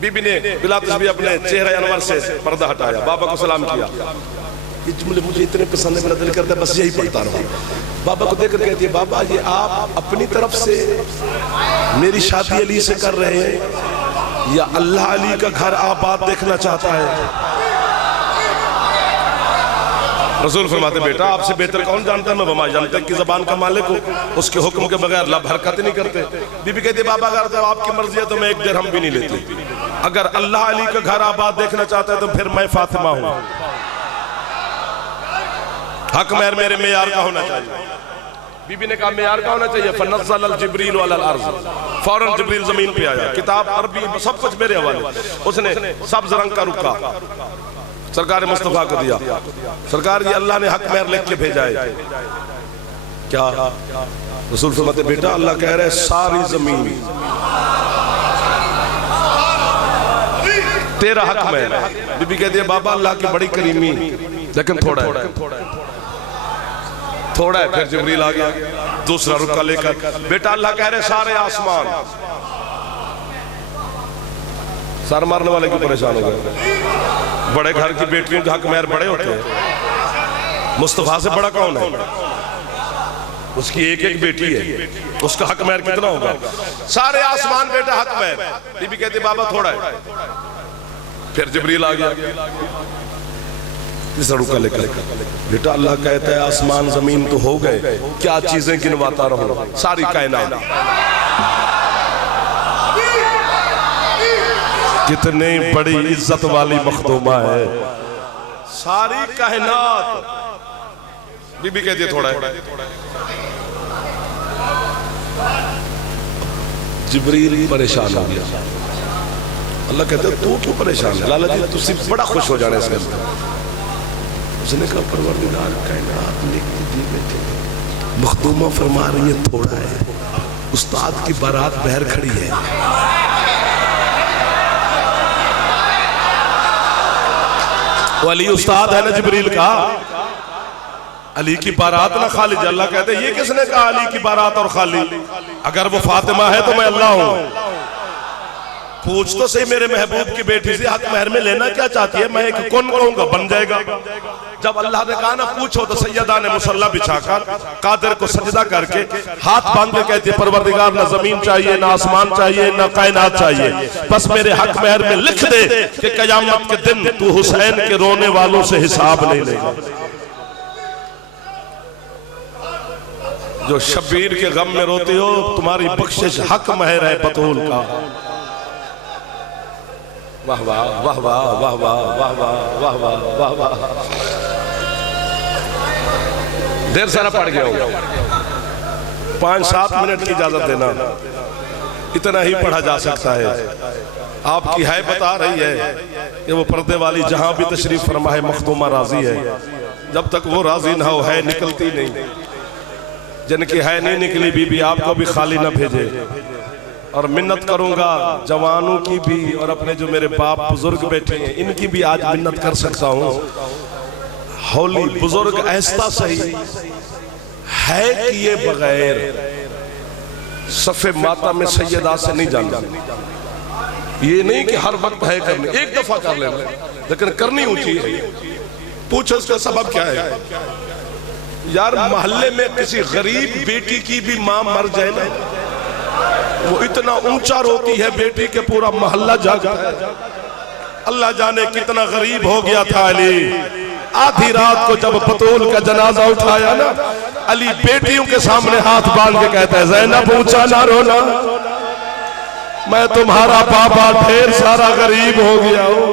बीबी ने बिला तस्बीह अपने चेहरे अनवर से पर्दा हटाया, बाबा को सलाम किया। ये जुमले मुझे इतने पसंद है, मेरा दिल करता है बस यही पढ़ता रहूं। बाबा को देखकर कहती है, बाबा ये आप अपनी तरफ से मेरी शादी अली से कर रहे हैं या अल्लाह अली का घर आबाद देखना चाहता है? रसूल फरमाते, बेटा आपसे बेहतर कौन जानता है, मैं बमा जानता कि जबान का मालिक हूँ, उसके हुक्म के बगैर लब हरकत नहीं करते। बीबी कहती है, बाबा अगर आपकी मर्जी है तो मैं एक दिरहम भी नहीं लेती, अगर अल्लाह अली का घर आबाद देखना चाहता है तो फिर मैं फातिमा हूँ। हक महर मेरे मेयार का होना चाहिए। बीबी ने कहा मेयार का होना चाहिए। फनज़्ज़ल जिब्रील अलल अर्ज़, फौरन जिब्रील जमीन पे आया, किताब अरबी सब कुछ मेरे हवाले। उसने सब्ज रंग का रुका सरकार मुस्तफा को दिया। सरकार जी अल्लाह ने हक महर लिख के भेजा है। क्या? रसूल फरमाते, बेटा अल्लाह कह रहे सारी जमीन तेरा हक महर। बीबी कहती है, बाबा अल्लाह की बड़ी करीमी, लेकिन थोड़ा है, थोड़ा है। फिर जिब्रील आ गया दूसरा रुका लेकर, बेटा अल्लाह कह रहे सारे आसमान। सर मारने वाले क्यों परेशान हो गए? बड़े घर की बेटियों के हक महर बड़े होते हैं। मुस्तफा से बड़ा कौन है? उसकी एक एक बेटी है, उसका हक महर कितना होगा? सारे आसमान बेटा हक महर। बीबी कहती बाबा थोड़ा है। फिर जिब्रील आ गया तीसरा रुका लेकर, बेटा अल्लाह कहता है आसमान जमीन तो हो गए, क्या चीजें गिनवाता रहूं, सारी कायनात। कितनी बड़ी इज्जत वाली मखदूमा है, सारी कायनात। बीबी कहती है थोड़ा है। जिब्रील परेशान हो गया। अल्लाह कहते हैं तू क्यों परेशान है? लाला जी तुझसे बड़ा खुश हो जाने इसके अंदर। उसने कहा परवरदिगार कायनात लिखती दी बैठे, मखदूमा फरमा रही है थोड़ा है, उस्ताद की बारात बहर खड़ी है। वो अली उस्ताद है ना जिब्रील का, अली की बारात ना खालिद। अल्लाह कहते ये किसने कहा अली की बारात और खालिद? अगर वो फातिमा है तो मैं अल्लाह हूं। पूछ तो सही मेरे महबूब की बेटी से हक महर में लेना क्या चाहती है। मैं एक कौन कहूंगा बन जाएगा। जब अल्लाह ने कहा ना पूछो तो सैयदा ने मुसल्ला बिछाकर कादिर को सजदा करके हाथ बांध के कहती है परवरदिगार ना जमीन चाहिए ना आसमान चाहिए ना कायनात चाहिए, बस मेरे हक महर में लिख दे कि कयामत के दिन तू हुसैन के रोने वालों से हिसाब नहीं लेगा। जो शब्बीर के गम में रोते हो तुम्हारी बख्शिश हक महर है बतूल का। वाह वाह वाह वाह वाह वाह वाह वाह वाह वाह वाह। देर सारा पड़ गया हूं, 5-7 मिनट की इजाजत देना, इतना ही पढ़ा जा सकता है। आपकी है बता रही है कि वो पर्दे वाली जहां भी तशरीफ फरमा है मखदूमा राजी है। जब तक वो राजी ना हो है निकलती नहीं। जिनकी है नहीं निकली बीबी आपको भी खाली ना भेजे। और मिन्नत करूंगा जवानों की भी और अपने जो मेरे बाप बुजुर्ग बैठे हैं इनकी भी आज मिन्नत कर सकता हूं। हौली बुजुर्ग ऐसा सही है किए बगैर सफे माता में सैयदा से नहीं जाना। ये नहीं कि हर वक्त है करनी, एक दफा कर लेना लेकिन करनी ऊंची है। पूछो उसका सबब क्या है। यार मोहल्ले में किसी गरीब बेटी की भी मां मर जाए ना, वो इतना ऊंचा रोती है बेटी के पूरा मोहल्ला जागता है। अल्लाह जाने कितना गरीब हो गया था अली। आधी रात को जब बतूल का जनाजा उठाया ना, अली बेटियों के सामने हाथ बांध के कहता है ज़ैनब ऊंचा ना रोना, मैं तुम्हारा बाबा ढेर सारा गरीब हो गया हूं।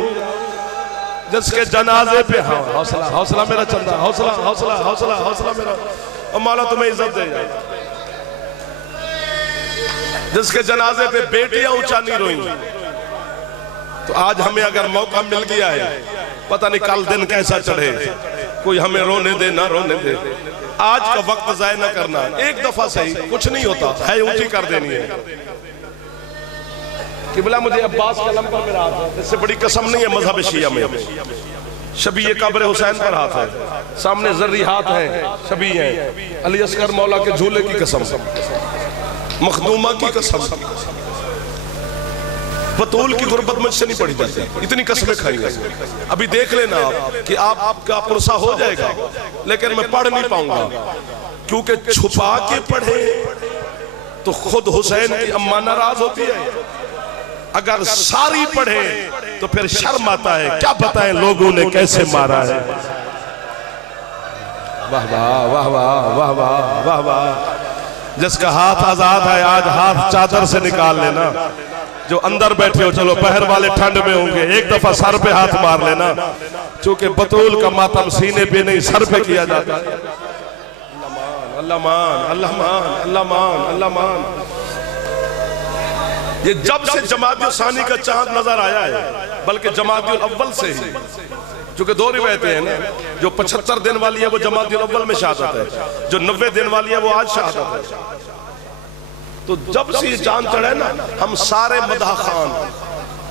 जिसके जनाजे पे हाँ हौसला हौसला मेरा चंदा, हौसला हौसला हौसला हौसला मेरा, और मौला तुम्हें इज्जत दे जाए। जिसके जनाजे पे बेटियां ऊंचा नहीं रोई, तो आज हमें अगर मौका मिल गया है, पता नहीं कल दिन कैसा चढ़े, कोई हमें रोने दे ना रोने दे, आज का वक्त जाया ना करना। एक दफा सही, कुछ नहीं होता है, ऊंची कर देनी है। किबला मुझे अब्बास कलम पर मेरा हाथ है, इससे बड़ी कसम नहीं है मजहब शिया में। शबी कब्र हुसैन पर हाथ है, सामने जर्री हाथ है, शबी है, अली असगर मौला के झूले की कसम, मखदूमा की कसम, बतूल की गुर्बत मुझसे नहीं पड़ी जाती, इतनी कसमें खाई गई। अभी देख लेना आप कि आपका पुरसा हो जाएगा, लेकिन मैं पढ़ नहीं पाऊंगा क्योंकि छुपा के पढ़े तो खुद हुसैन की अम्मा नाराज होती है। अगर सारी पढ़े तो फिर शर्म आता है, क्या बताएं लोगों ने कैसे मारा है। वाह वाह वाह वाह वाह वाह वाह वाह। जिसका हाथ आजाद है आज हाथ चादर से निकाल लेना। जो अंदर बैठे हो चलो पहर वाले ठंड में होंगे, एक दफा सर पे हाथ मार लेना, क्योंकि बतूल का मातम सीने पे नहीं सर पे किया जाता है। अल्लाह मान अल्लाह मान अल्लाह मान अल्लाह मान। ये जब से जमात सानी का चांद नजर आया है, बल्कि जमात अव्वल से ही, क्योंकि 2 रिवायतें हैं ना, जो 75 दिन वाली है वो जमात अव्वल में शहादत है, जो 90 दिन वाली है वो आज शहादत है। तो जब से ये चांद चढ़े ना, हम सारे मदह खान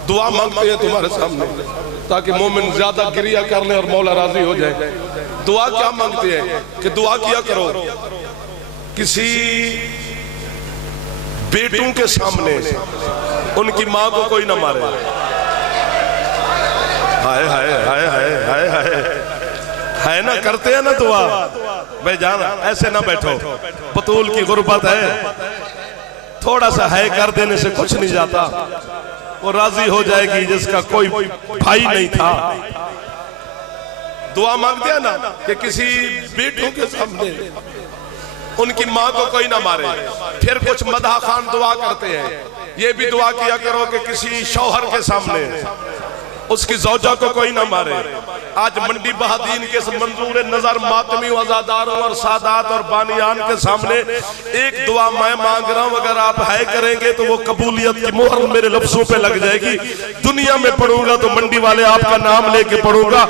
दुआ मांगते हैं तुम्हारे सामने, ताकि मोमिन ज्यादा गिरिया कर ले और मौला राजी हो जाए। दुआ क्या मांगते हैं कि दुआ किया करो किसी बेटों के सामने उनकी मां को कोई ना मारे। हाय हाय हाय हाय हाय हाय, है ना, करते हैं ना दुआ। भाई जान ऐसे ना बैठो, बतूल की गुर्बत है, थोड़ा सा है कर देने से कुछ नहीं जाता। वो राजी हो जाएगी जिसका कोई भाई नहीं था। दुआ मांगते हैं ना कि किसी बेटों के सामने उनकी मां को कोई ना मारे। फिर कुछ मदह खान दुआ करते हैं, ये भी दुआ किया करो कि किसी शौहर के सामने उसकी जौजा को कोई ना मारे। आज मंडी बहादीन के मंजूर नजर मातमी वजादारों और सादात और बानियान के सामने एक दुआ मैं मांग रहा हूं, अगर आप है करेंगे तो वो कबूलियत की मोहर मेरे लफ्जों पे लग जाएगी। दुनिया में पढ़ूंगा तो मंडी वाले आपका नाम लेके पढ़ूंगा।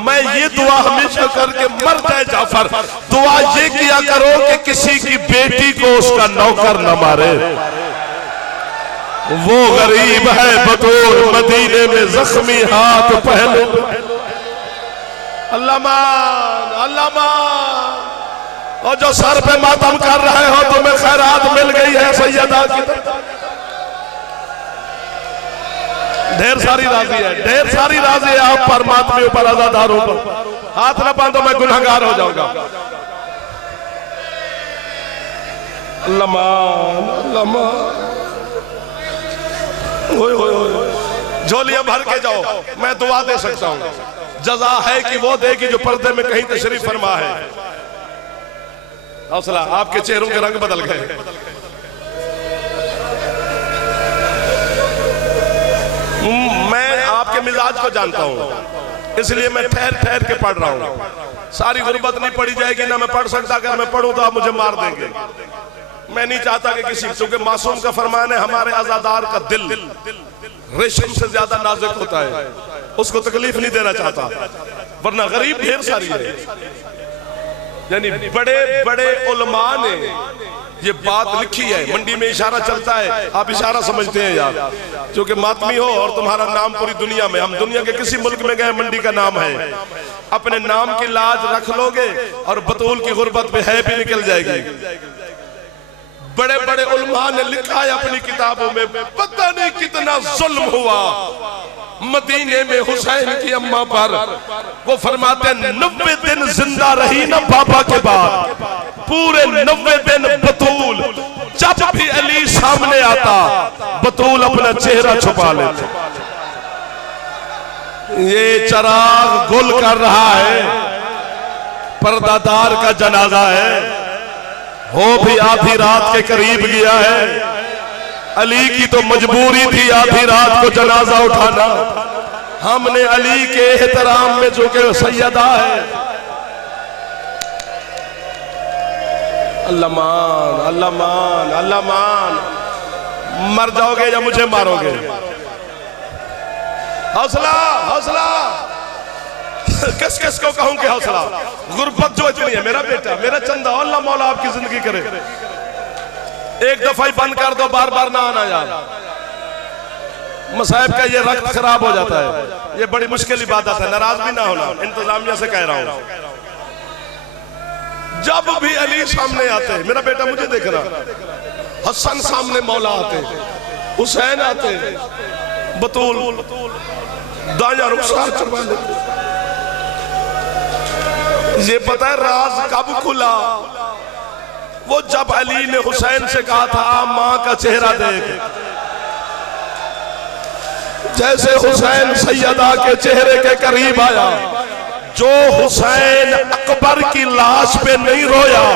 मैं ये दुआ हमेशा करके मर जाए जाफर, दुआ ये किया करो कि किसी की बेटी को उसका नौकर न मारे। वो गरीब है बतूल मदीने में जख्मी हाथ पहले। अल्लाह मान अल्लाह मान। और जो सर पे मातम कर रहे हो तुम्हें खैरात मिल गई है सैयदा की तरफ। ढेर सारी राजी है, ढेर सारी राजी है आप पर, मातमियों पर, आजादारों पर। हाथ न बांधो, मैं गुनहगार हो जाऊंगा। लमान लमान झोलियां भर के जाओ, मैं दुआ दे सकता हूं। जजा है कि वो देगी जो पर्दे में कहीं तशरीफ फरमा है। हौसला, आपके चेहरों के रंग बदल गए। मैं आपके मिजाज को जानता हूं, इसलिए मैं ठहर ठहर के पढ़ रहा हूं। सारी गुर्बत नहीं पढ़ी जाएगी ना, मैं पढ़ सकता। अगर मैं पढ़ूं तो आप मुझे मार देंगे। मैं नहीं चाहता कि किसी, क्योंकि मासूम का फरमान है हमारे आजादार का दिल रेशम से ज्यादा नाजुक होता है, उसको तकलीफ नहीं देना चाहता, वरना गरीब ढेर सारी है। यानी बड़े बड़े उलमा ने ये बात लिखी है, मंडी में इशारा चलता है, आप इशारा समझते हैं यार, क्योंकि मातमी हो और तुम्हारा नाम पूरी दुनिया में, हम दुनिया के किसी मुल्क में गए मंडी का नाम है, अपने नाम की लाज रख लोगे और बतूल की गुर्बत में है भी निकल जाएगी। बड़े बड़े उलमा ने लिखा है अपनी किताबों में, पता नहीं कितना जुल्म हुआ मदीने में हुसैन की अम्मा पर। वो फरमाते हैं 90 दिन जिंदा रही ना पापा के बाद, पूरे 90 दिन बतूल, जब भी अली सामने आता बतूल अपना चेहरा छुपा लेते। ये चराग गुल कर रहा है, पर्दादार का जनाजा है, हो भी आधी रात के करीब गया है। अली की तो मजबूरी थी आधी रात को जनाजा उठाना। हमने अली के एहतराम में, जो कि सैयदा है, अल्लाह मान अल्लाह मान अल्लाह मान, मर जाओगे या मुझे मारोगे। हौसला हौसला, किस किस को कहूं कि हौसला। गुर्बत जो इतनी है, मेरा बेटा, मेरा चंदा, अल्लाह मौला आपकी जिंदगी करे। एक दफा ही बंद कर दो, बार बार ना आना यार। मसाइब का ये रक्त खराब हो जाता है, ये बड़ी मुश्किल इबादत है। नाराज भी ना होना, इंतजामिया से कह रहा हूं। जब भी अली सामने आते, मेरा बेटा मुझे देख रहा, हसन सामने मौला आते, हुसैन आते, बतूल दाया रुखसार चढ़वा लेते। ये पता है राज कब खुला? वो जब अली ने हुसैन से कहा था मां का चेहरा देख। जैसे हुसैन सैयदा के चेहरे के करीब आया, जो हुसैन अकबर की लाश पे नहीं रोया,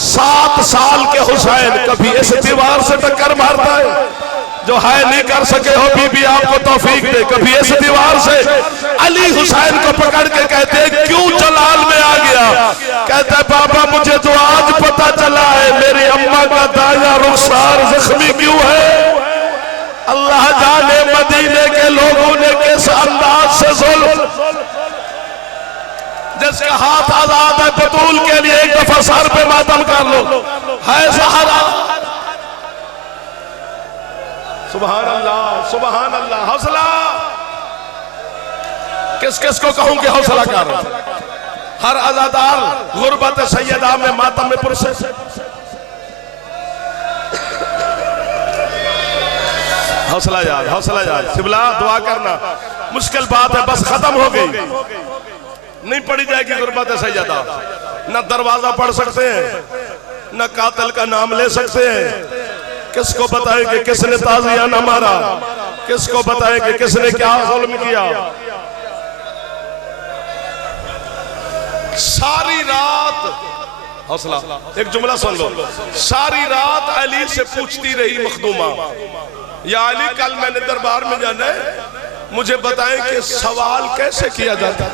7 साल के हुसैन कभी इस दीवार से टक्कर मारता है जो है नहीं कर सके हो, बीबी आपको तौफीक दे, कभी इस दीवार से अली हुसैन को पकड़ के कहते क्यों जलाल में आ गया? कहते बाबा मुझे तो आज पता चला है मेरी अम्मा का दाया रुखसार जख्मी क्यों है। अल्लाह जाने मदीने के लोगों ने किस अंदाज से जुल्म, जिसका हाथ आजाद है बतूल के लिए एक दफा सर पे मातम कर लो, है सहारा। सुभान अल्लाह सुभान अल्लाह। हौसला, किस किस को कहूं कि हौसला कर। हर अज़ादार गुर्बत सैयदा में मातम में पुरसे। हौसला यार, हौसला यार। सिबला दुआ करना, मुश्किल बात है, बस खत्म हो गई, नहीं पढ़ी जाएगी गुर्बत सैयदा। न दरवाजा पढ़ सकते हैं, न कातिल का नाम ले सकते हैं। किसको बताए कि किसने ताज़ियाना मारा, किसको बताए कि किसने क्या जुल्म किया। सारी रात, हौसला, एक जुमला सुन लो। सारी रात अली से पूछती रही मखदूमा, या अली कल मैंने दरबार में जाना है, मुझे बताएं कि सवाल कैसे किया जाता है।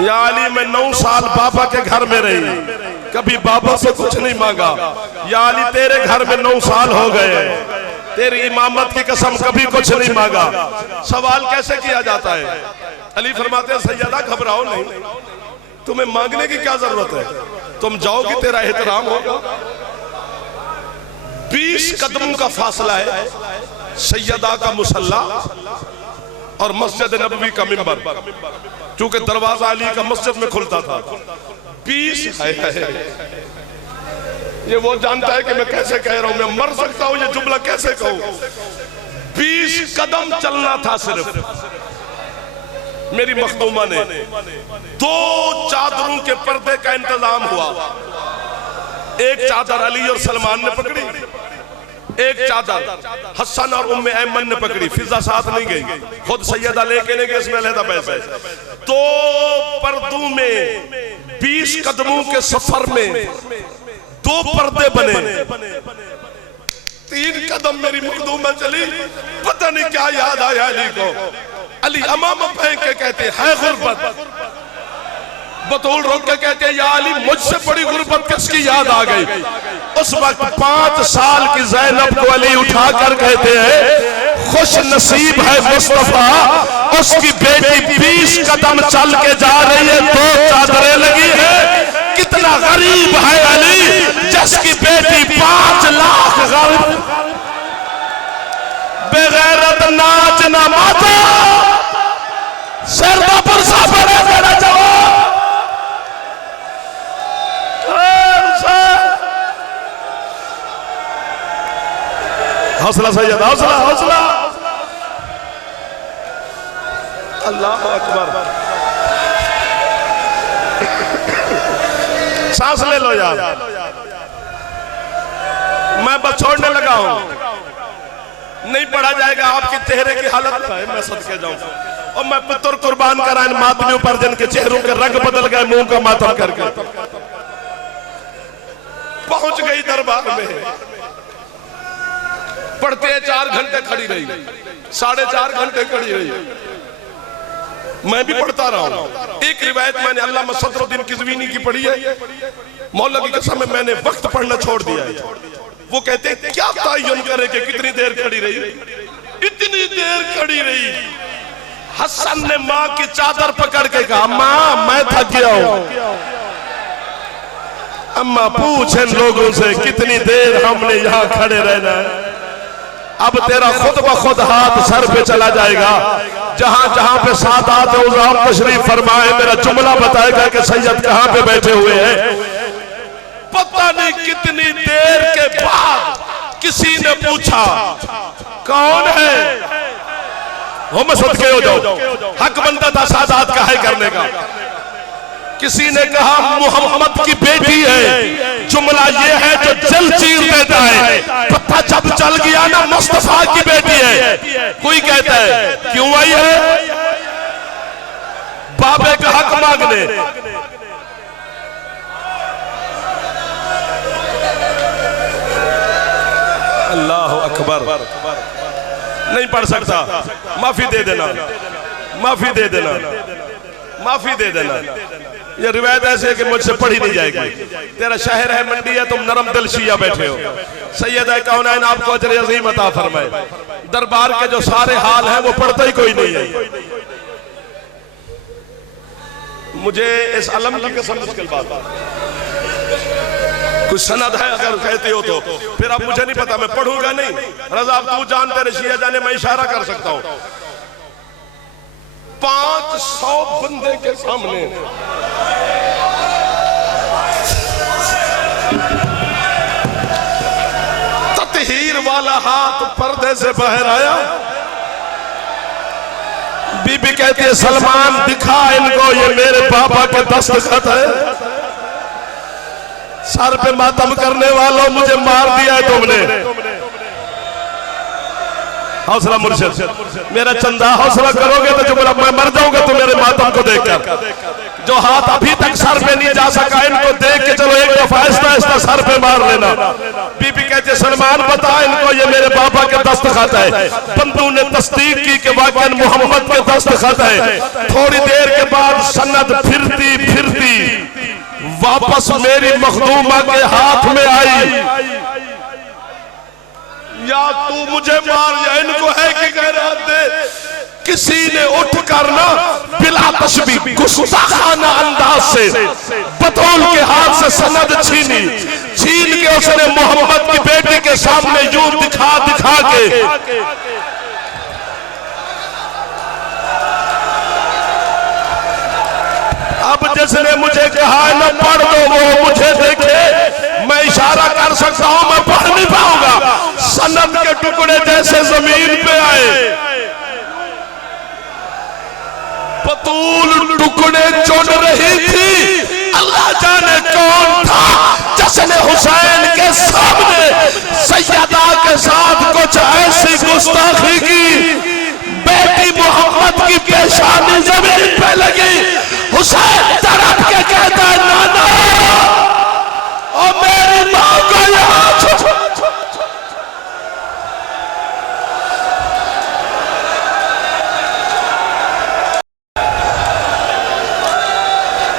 या अली मैं 9 साल बाबा के घर में रही, कभी बाबा से कुछ नहीं मांगा। या अली तेरे घर में 9 साल हो गए, तेरी इमामत की कसम कभी कुछ नहीं मांगा। सवाल कैसे किया जाता है? अली फरमाते हैं सैयदा घबराओ नहीं, तुम्हें मांगने की क्या जरूरत है, तुम जाओगी तेरा एहतराम होगा। 20 कदमों का फासला है सैयदा का मुसल्ला और मस्जिद नबवी का मिंबर, क्योंकि दरवाजा अली का मस्जिद में खुलता था। 20 है। ये वो जानता है कि मैं कैसे कह रहा हूं, मैं मर सकता हूं, ये जुमला कैसे कहूं। 20 कदम चलना था सिर्फ। मेरी मखदूमा ने 2 चादरों के पर्दे का इंतजाम हुआ। एक चादर अली और सलमान ने पकड़ी, एक चादर हसन और उम्मे ऐमन ने पकड़ी। फिजा साथ नहीं गई, खुद सैयदा लेके नहीं गए, इसमें लेता पैसे। 2 पर्दों में 20 कदमों के सफर में 2 पर्दे बने। 3 कदम मेरी मखदूमा चली, पता नहीं क्या याद आया अली को। अली अमाम फेंक के कहते है गुर्बत। बतूल रोक के कहते हैं या अली मुझसे बड़ी गुर्बत किसकी याद आ गई। उस वक्त 5 साल की ज़ैनब को अली उठाकर कहते हैं खुश नसीब है मुस्तफा, उसकी बेटी 20 कदम चल के जा रही है, 2 चादरें लगी है। कितना गरीब है अली जिसकी बेटी 5 लाख बेगैरत नाच ना माता सरदापुर साफर है मेरा जवाब। हौसला सैयद, हौसला हौसला। अल्लाह अकबर। सांस ले लो यार, मैं बस छोड़ने लगा हूं, नहीं पढ़ा जाएगा। आपके चेहरे की हालत है, मैं सदके जाऊं। और मैं पुत्र कुर्बान करा इन मातमियों पर जिनके चेहरों के रंग बदल गए मुंह का मातम करके। पहुंच गई दरबार में, पढ़ते 4 घंटे खड़ी रही, 4.5 घंटे खड़ी रही। मैं भी पढ़ता रहा हूं। एक रिवायत मैंने अल्लामा सदरुद्दीन किज़वीनी की पढ़ी है, मौला की कसम मैंने वक्त पढ़ना छोड़ दिया है। वो कहते हैं क्या तयन करे कि कितनी देर खड़ी रही। इतनी देर खड़ी रही, हसन ने माँ की चादर पकड़ के कहा माँ मैं थक गया हूं। अम्मा पूछ इन लोगों से कितनी देर हमने यहाँ खड़े रहना है। अब तेरा खुद ब खुद हाथ सर पे चला जाएगा। जहां जहां पे सादात उज़ाम तशरीफ फरमाए मेरा जुमला बताएगा कि सैयद कहां पे बैठे हुए हैं। पता नहीं कितनी देर के बाद किसी ने पूछा कौन है। हम सदके हो जाओ, हक बनता था सादात का है करने का। किसी ने कहा मोहम्मद की बेटी है। जुमला ये है जो जल चीर देता है। पता जब चल गया ना मुस्तफा की बेटी है। कोई कहता है क्यों आई है, बाबे का हक मांगने। अल्लाह अकबर। नहीं पढ़ सकता, माफी दे देना, माफी दे देना, माफी दे देना। ये रिवायत ऐसे है कि मुझसे पढ़ी नहीं जाएगी। तेरा शहर है, मंडी है, तुम नरम दिल शिया बैठे हो। सैयद है कौनैन आपको अजर अज़ीम अता फरमाए। दरबार के जो सारे हाल हैं वो पढ़ता ही कोई नहीं है। मुझे इस अलम की कसम मुश्किल बात, कुछ सनद है अगर कहते हो तो फिर अब मुझे नहीं पता, मैं पढ़ूंगा नहीं। रजा तू जानते रशिया जाने, मैं इशारा कर सकता हूं। 500 बंदे के सामने ततहीर वाला हाथ पर्दे से बाहर आया। बीबी कहती है सलमान दिखा इनको, ये मेरे पापा के दस्तखत है। सर पे मातम करने वालों मुझे मार दिया है तुमने। हौसला मुर्शिद, मेरा चंदा हौसला करोगे तो जुमला मैं मर जाऊंगा तो मेरे मातम को देखकर। जो हाथ अभी तक सर पे नहीं जा सका इनको देख के चलो एक दफा ऐसा ऐसा सर पे मार लेना। बीबी कहते सलमान बता इनको ये मेरे पापा के दस्तखत है। बंदू ने तस्दीक की कि वाकई मोहम्मद के दस्तखत है। थोड़ी देर के बाद सनद फिरती फिरती वापस मेरी मखदूमा के हाथ में आई। या तू मुझे मार या इनको है कि गैरत दे। किसी ने उठ कर ना बिला तशबीह गुस्ताखाना अंदाज से बतौल के हाथ से सनद छीनी। छीन के उसने मोहम्मद की बेटी के सामने यूं दिखा दिखा के अब जिसने मुझे कहा न पढ़ दो वो मुझे देखे। मैं इशारा कर सकता हूं, मैं पढ़ नहीं पाऊंगा। सनद के टुकड़े जैसे जमीन पे आए, बतूल टुकड़े चुन रही थी। अल्लाह जाने कौन था जश्न हुसैन के सामने सैयदा के साथ कुछ ऐसी गुस्ताखी की। बेटी मोहम्मद की पेशानी जमीन पे लगी। हुसैन तड़प के कहता है, नाना और मेरी मां को यहाँ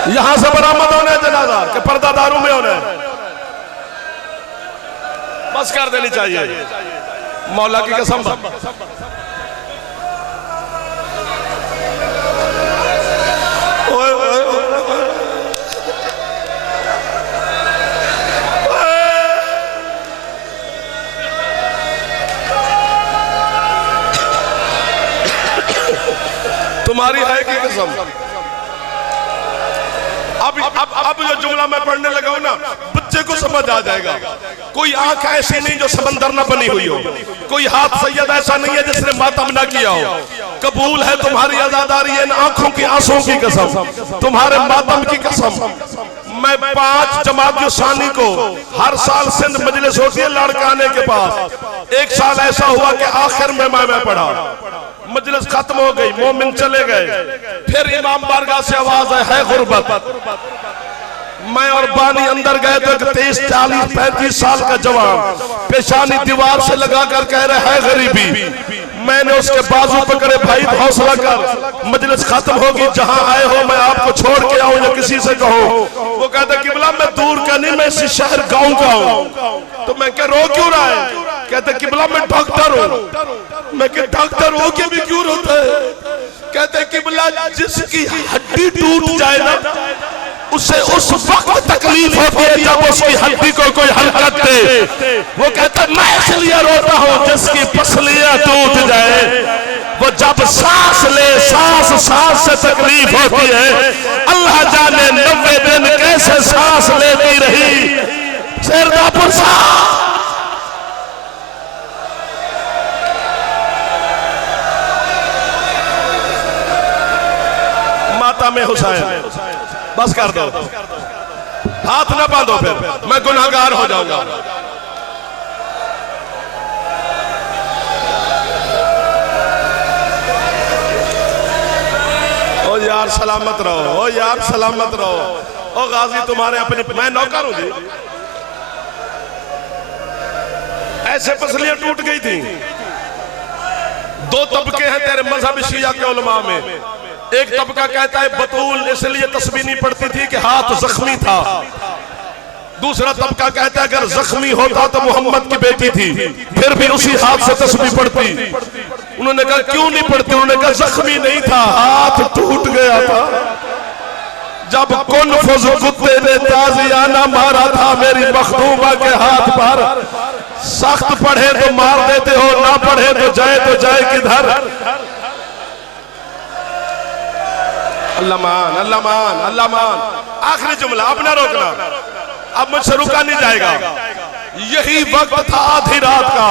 यहां से बरामद होने जनाजा के पर्दादारों में होने बस कर देनी चाहिए। मौला की कसम, तुम्हारी है की कसम। अब जो जुमला मैं पढ़ने लगा हूं ना, बच्चे को समझ आ जाएगा। कोई आंख ऐसी नहीं जो समंदर ना बनी हुई हो, कोई हाथ सैयद ऐसा नहीं है जिसने मातम ना किया हो। कबूल है तुम्हारी आजादारी, इन आंखों की आंसुओं की कसम, तुम्हारे मातम की कसम। मैं 5 जमात सानी को हर साल सिंध मजलिस होती है लाड़काने के पास। एक साल ऐसा हुआ कि आखिर में मैं पढ़ा, मजलिस खत्म हो गई, मोमिन चले गए। फिर इमाम बारगाह से आवाज है गुर्बत। मैं और बानी अंदर गए तो 23, 40, 35 साल का जवान पेशानी दीवार से लगाकर कह रहे है गरीबी। मैंने उसके बाजू पकड़े, भाई हौसला कर, मजलिस खत्म होगी, जहां आए हो मैं आपको छोड़ के आऊं या किसी से कहो। वो कहता किबला मैं दूर का नहीं, मैं इसी शहर गांव का हूं। तो मैं क्या रो क्यों रहा है? कहते किबला मैं डॉक्टर हूं। मैं क्या डॉक्टर हो के भी क्यों रोता है? कहते किबला जिसकी हड्डी टूट जाए ना, उसे उस वक्त तकलीफ होती है जब उसकी हड्डी को कोई हरकत दे। वो कहता मैं इसलिए रोता हूं जिसकी पसलियां टूट जाए। वो जब सांस ले, सांस से तकलीफ होती है। अल्लाह जाने 90 दिन कैसे सांस लेती रही। शेरदापुर साहब माता में हुसैन, बस कर दो, हाथ ना बांधो, फिर मैं गुनाहगार हो जाऊंगा। ओ यार सलामत रहो, ओ यार सलामत रहो। ओ गाजी तुम्हारे अपने, मैं नौकर हूं जी। ऐसे पसलियां टूट गई थी। 2 तबके हैं तेरे मजहब शिया के उलमा में। एक तबका कहता है बतूल इसलिए तस्बीह नहीं पढ़ती थी कि हाथ जख्मी था। दूसरा तबका कहता है अगर जख्मी होता तो मोहम्मद की बेटी थी, फिर भी उसी हाथ से तस्बीह पढ़ती। उन्होंने कहा क्यों नहीं पढ़ती? उन्होंने कहा जख्मी नहीं था, हाथ टूट गया था। जब कुनफुज कुत्ते ने ताजियाना मारा था मेरी मखदूमा के हाथ पर। सख्त पढ़े तो मार देते हो, ना पढ़े तो जाए किधर। अल्लाह मान, अल्लाह मान, अल्लाह मान। आखिरी जुमला, अब ना रोकना, अब मुझसे रुका नहीं जाएगा। यही वक्त था आधी रात का।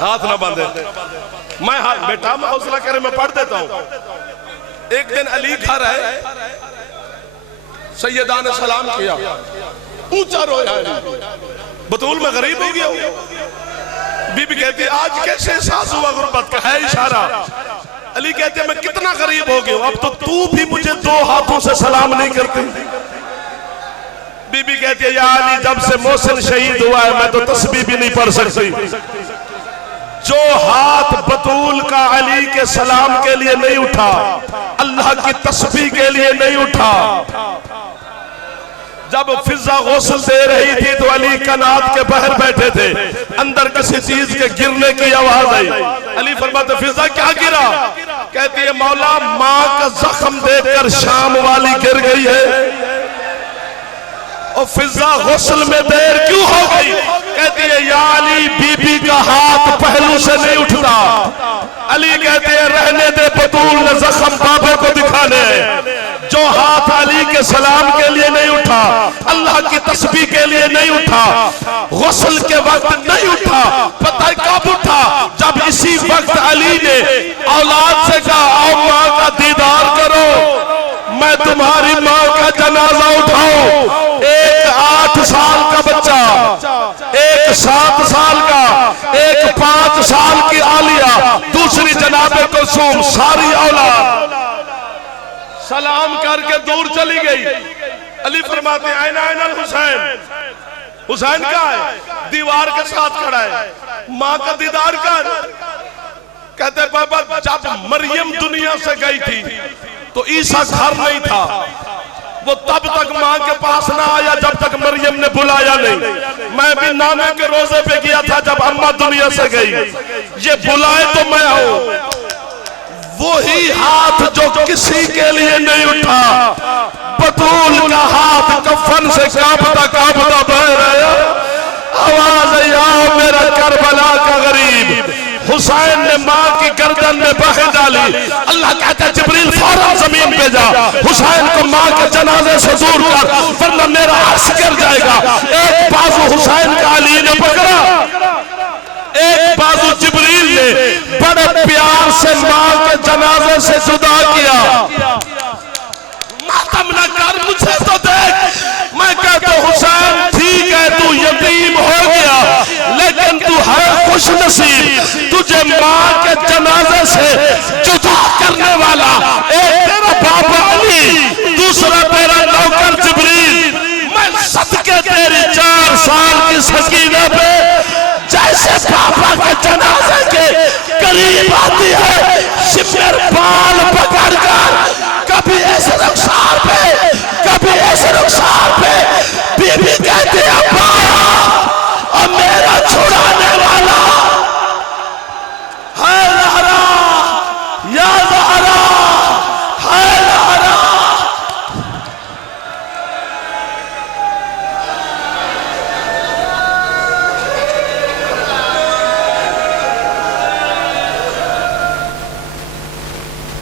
हाथ ना बांधे, मैं बेटा मैं हौसला करे, मैं पढ़ देता हूं। एक दिन अली घर है, सैयदा ने सलाम किया, ऊंचा रोया। बतूल में गरीब हो गया। बीबी कहती आज कैसे एहसास हुआ गुर्बत का? है इशारा। अली कहते मैं कितना गरीब हो गया, अब तो तू भी मुझे 2 हाथों से सलाम नहीं करती। बीबी कहती है या अली जब से मोहसिन शहीद हुआ है मैं तो तस्बीह भी नहीं पढ़ सकती। जो हाथ बतूल का अली के सलाम के लिए नहीं उठा, अल्लाह की तस्बीह के लिए नहीं उठा। जब फिजा गौसल दे रही थी तो अली कनात के बाहर बैठे थे, अंदर किसी चीज के गिरने की आवाज आई। अली फरमाते फिजा क्या गिरा? कहती है मौला माँ का जख्म देखकर शाम वाली गिर गई है। और फिजा गौसल में देर क्यों हो गई? कहती है या अली बीबी का हाथ पहलू से नहीं उठता, अली कहते हैं रहने दे बतूल ने जख्म बाबे को दिखाने। जो हाथ अली के सलाम के लिए नहीं उठा, अल्लाह की तस्बीह के लिए नहीं उठा, गुस्ल के वक्त नहीं उठा, पता है कब उठा? जब इसी वक्त अली ने औलाद से कहा आओ माँ का दीदार करो, मैं तुम्हारी माँ का जनाजा उठाऊं। एक 8 साल का बच्चा, एक 7 साल का, एक 5 साल की आलिया, दूसरी जनाबे कुलसूम, सारी औलाद सलाम करके दूर चली गई। अली फरमाते हैं आइना आइना हुसैन, हुसैन कहाँ है? दीवार के साथ खड़ा है, माँ का दीदार कर। कहते बाबा जब मरियम दुनिया से गई थी तो ईसा घर नहीं था, वो तब तक माँ के पास ना आया जब तक मरियम ने बुलाया नहीं। मैं भी नाने के रोजे पे गया था जब अम्मा दुनिया से गई, ये बुलाए तो मैं आऊं। वही हाथ जो किसी के लिए नहीं उठा, बतूल का हाथ कफन से कांपता कांपता बह रहा, आवाज आओ मेरा करबला का गरीब। हुसैन ने माँ की गर्दन में बाहें डाली। अल्लाह कहता है जिब्रील फौरन जमीन पे जा, हुसैन को माँ के जनाजे से दूर कर वरना मेरा अर्श गिर जाएगा। एक बाजू हुसैन का अली ने पकड़ा, एक बाजू जिब्रील ने बड़े प्यार से माँ के जनाजे से जुदा किया। मातम न कर, मुझे तो देख। मैं कहता हूं हुसैन ठीक है तू यतीम हो गया, लेकिन तू है खुश नसीब, तुझे माँ के जनाजे से जुदा करने वाला एक तेरा बाबा अली, दूसरा तेरा नौकर जिब्रील। मैं सदके तेरी 4 साल की सकीना पे जैसे पापा के जनाजे के करीब आती है, शिमर बाल पकड़ कर कभी ऐसे रख्सार पे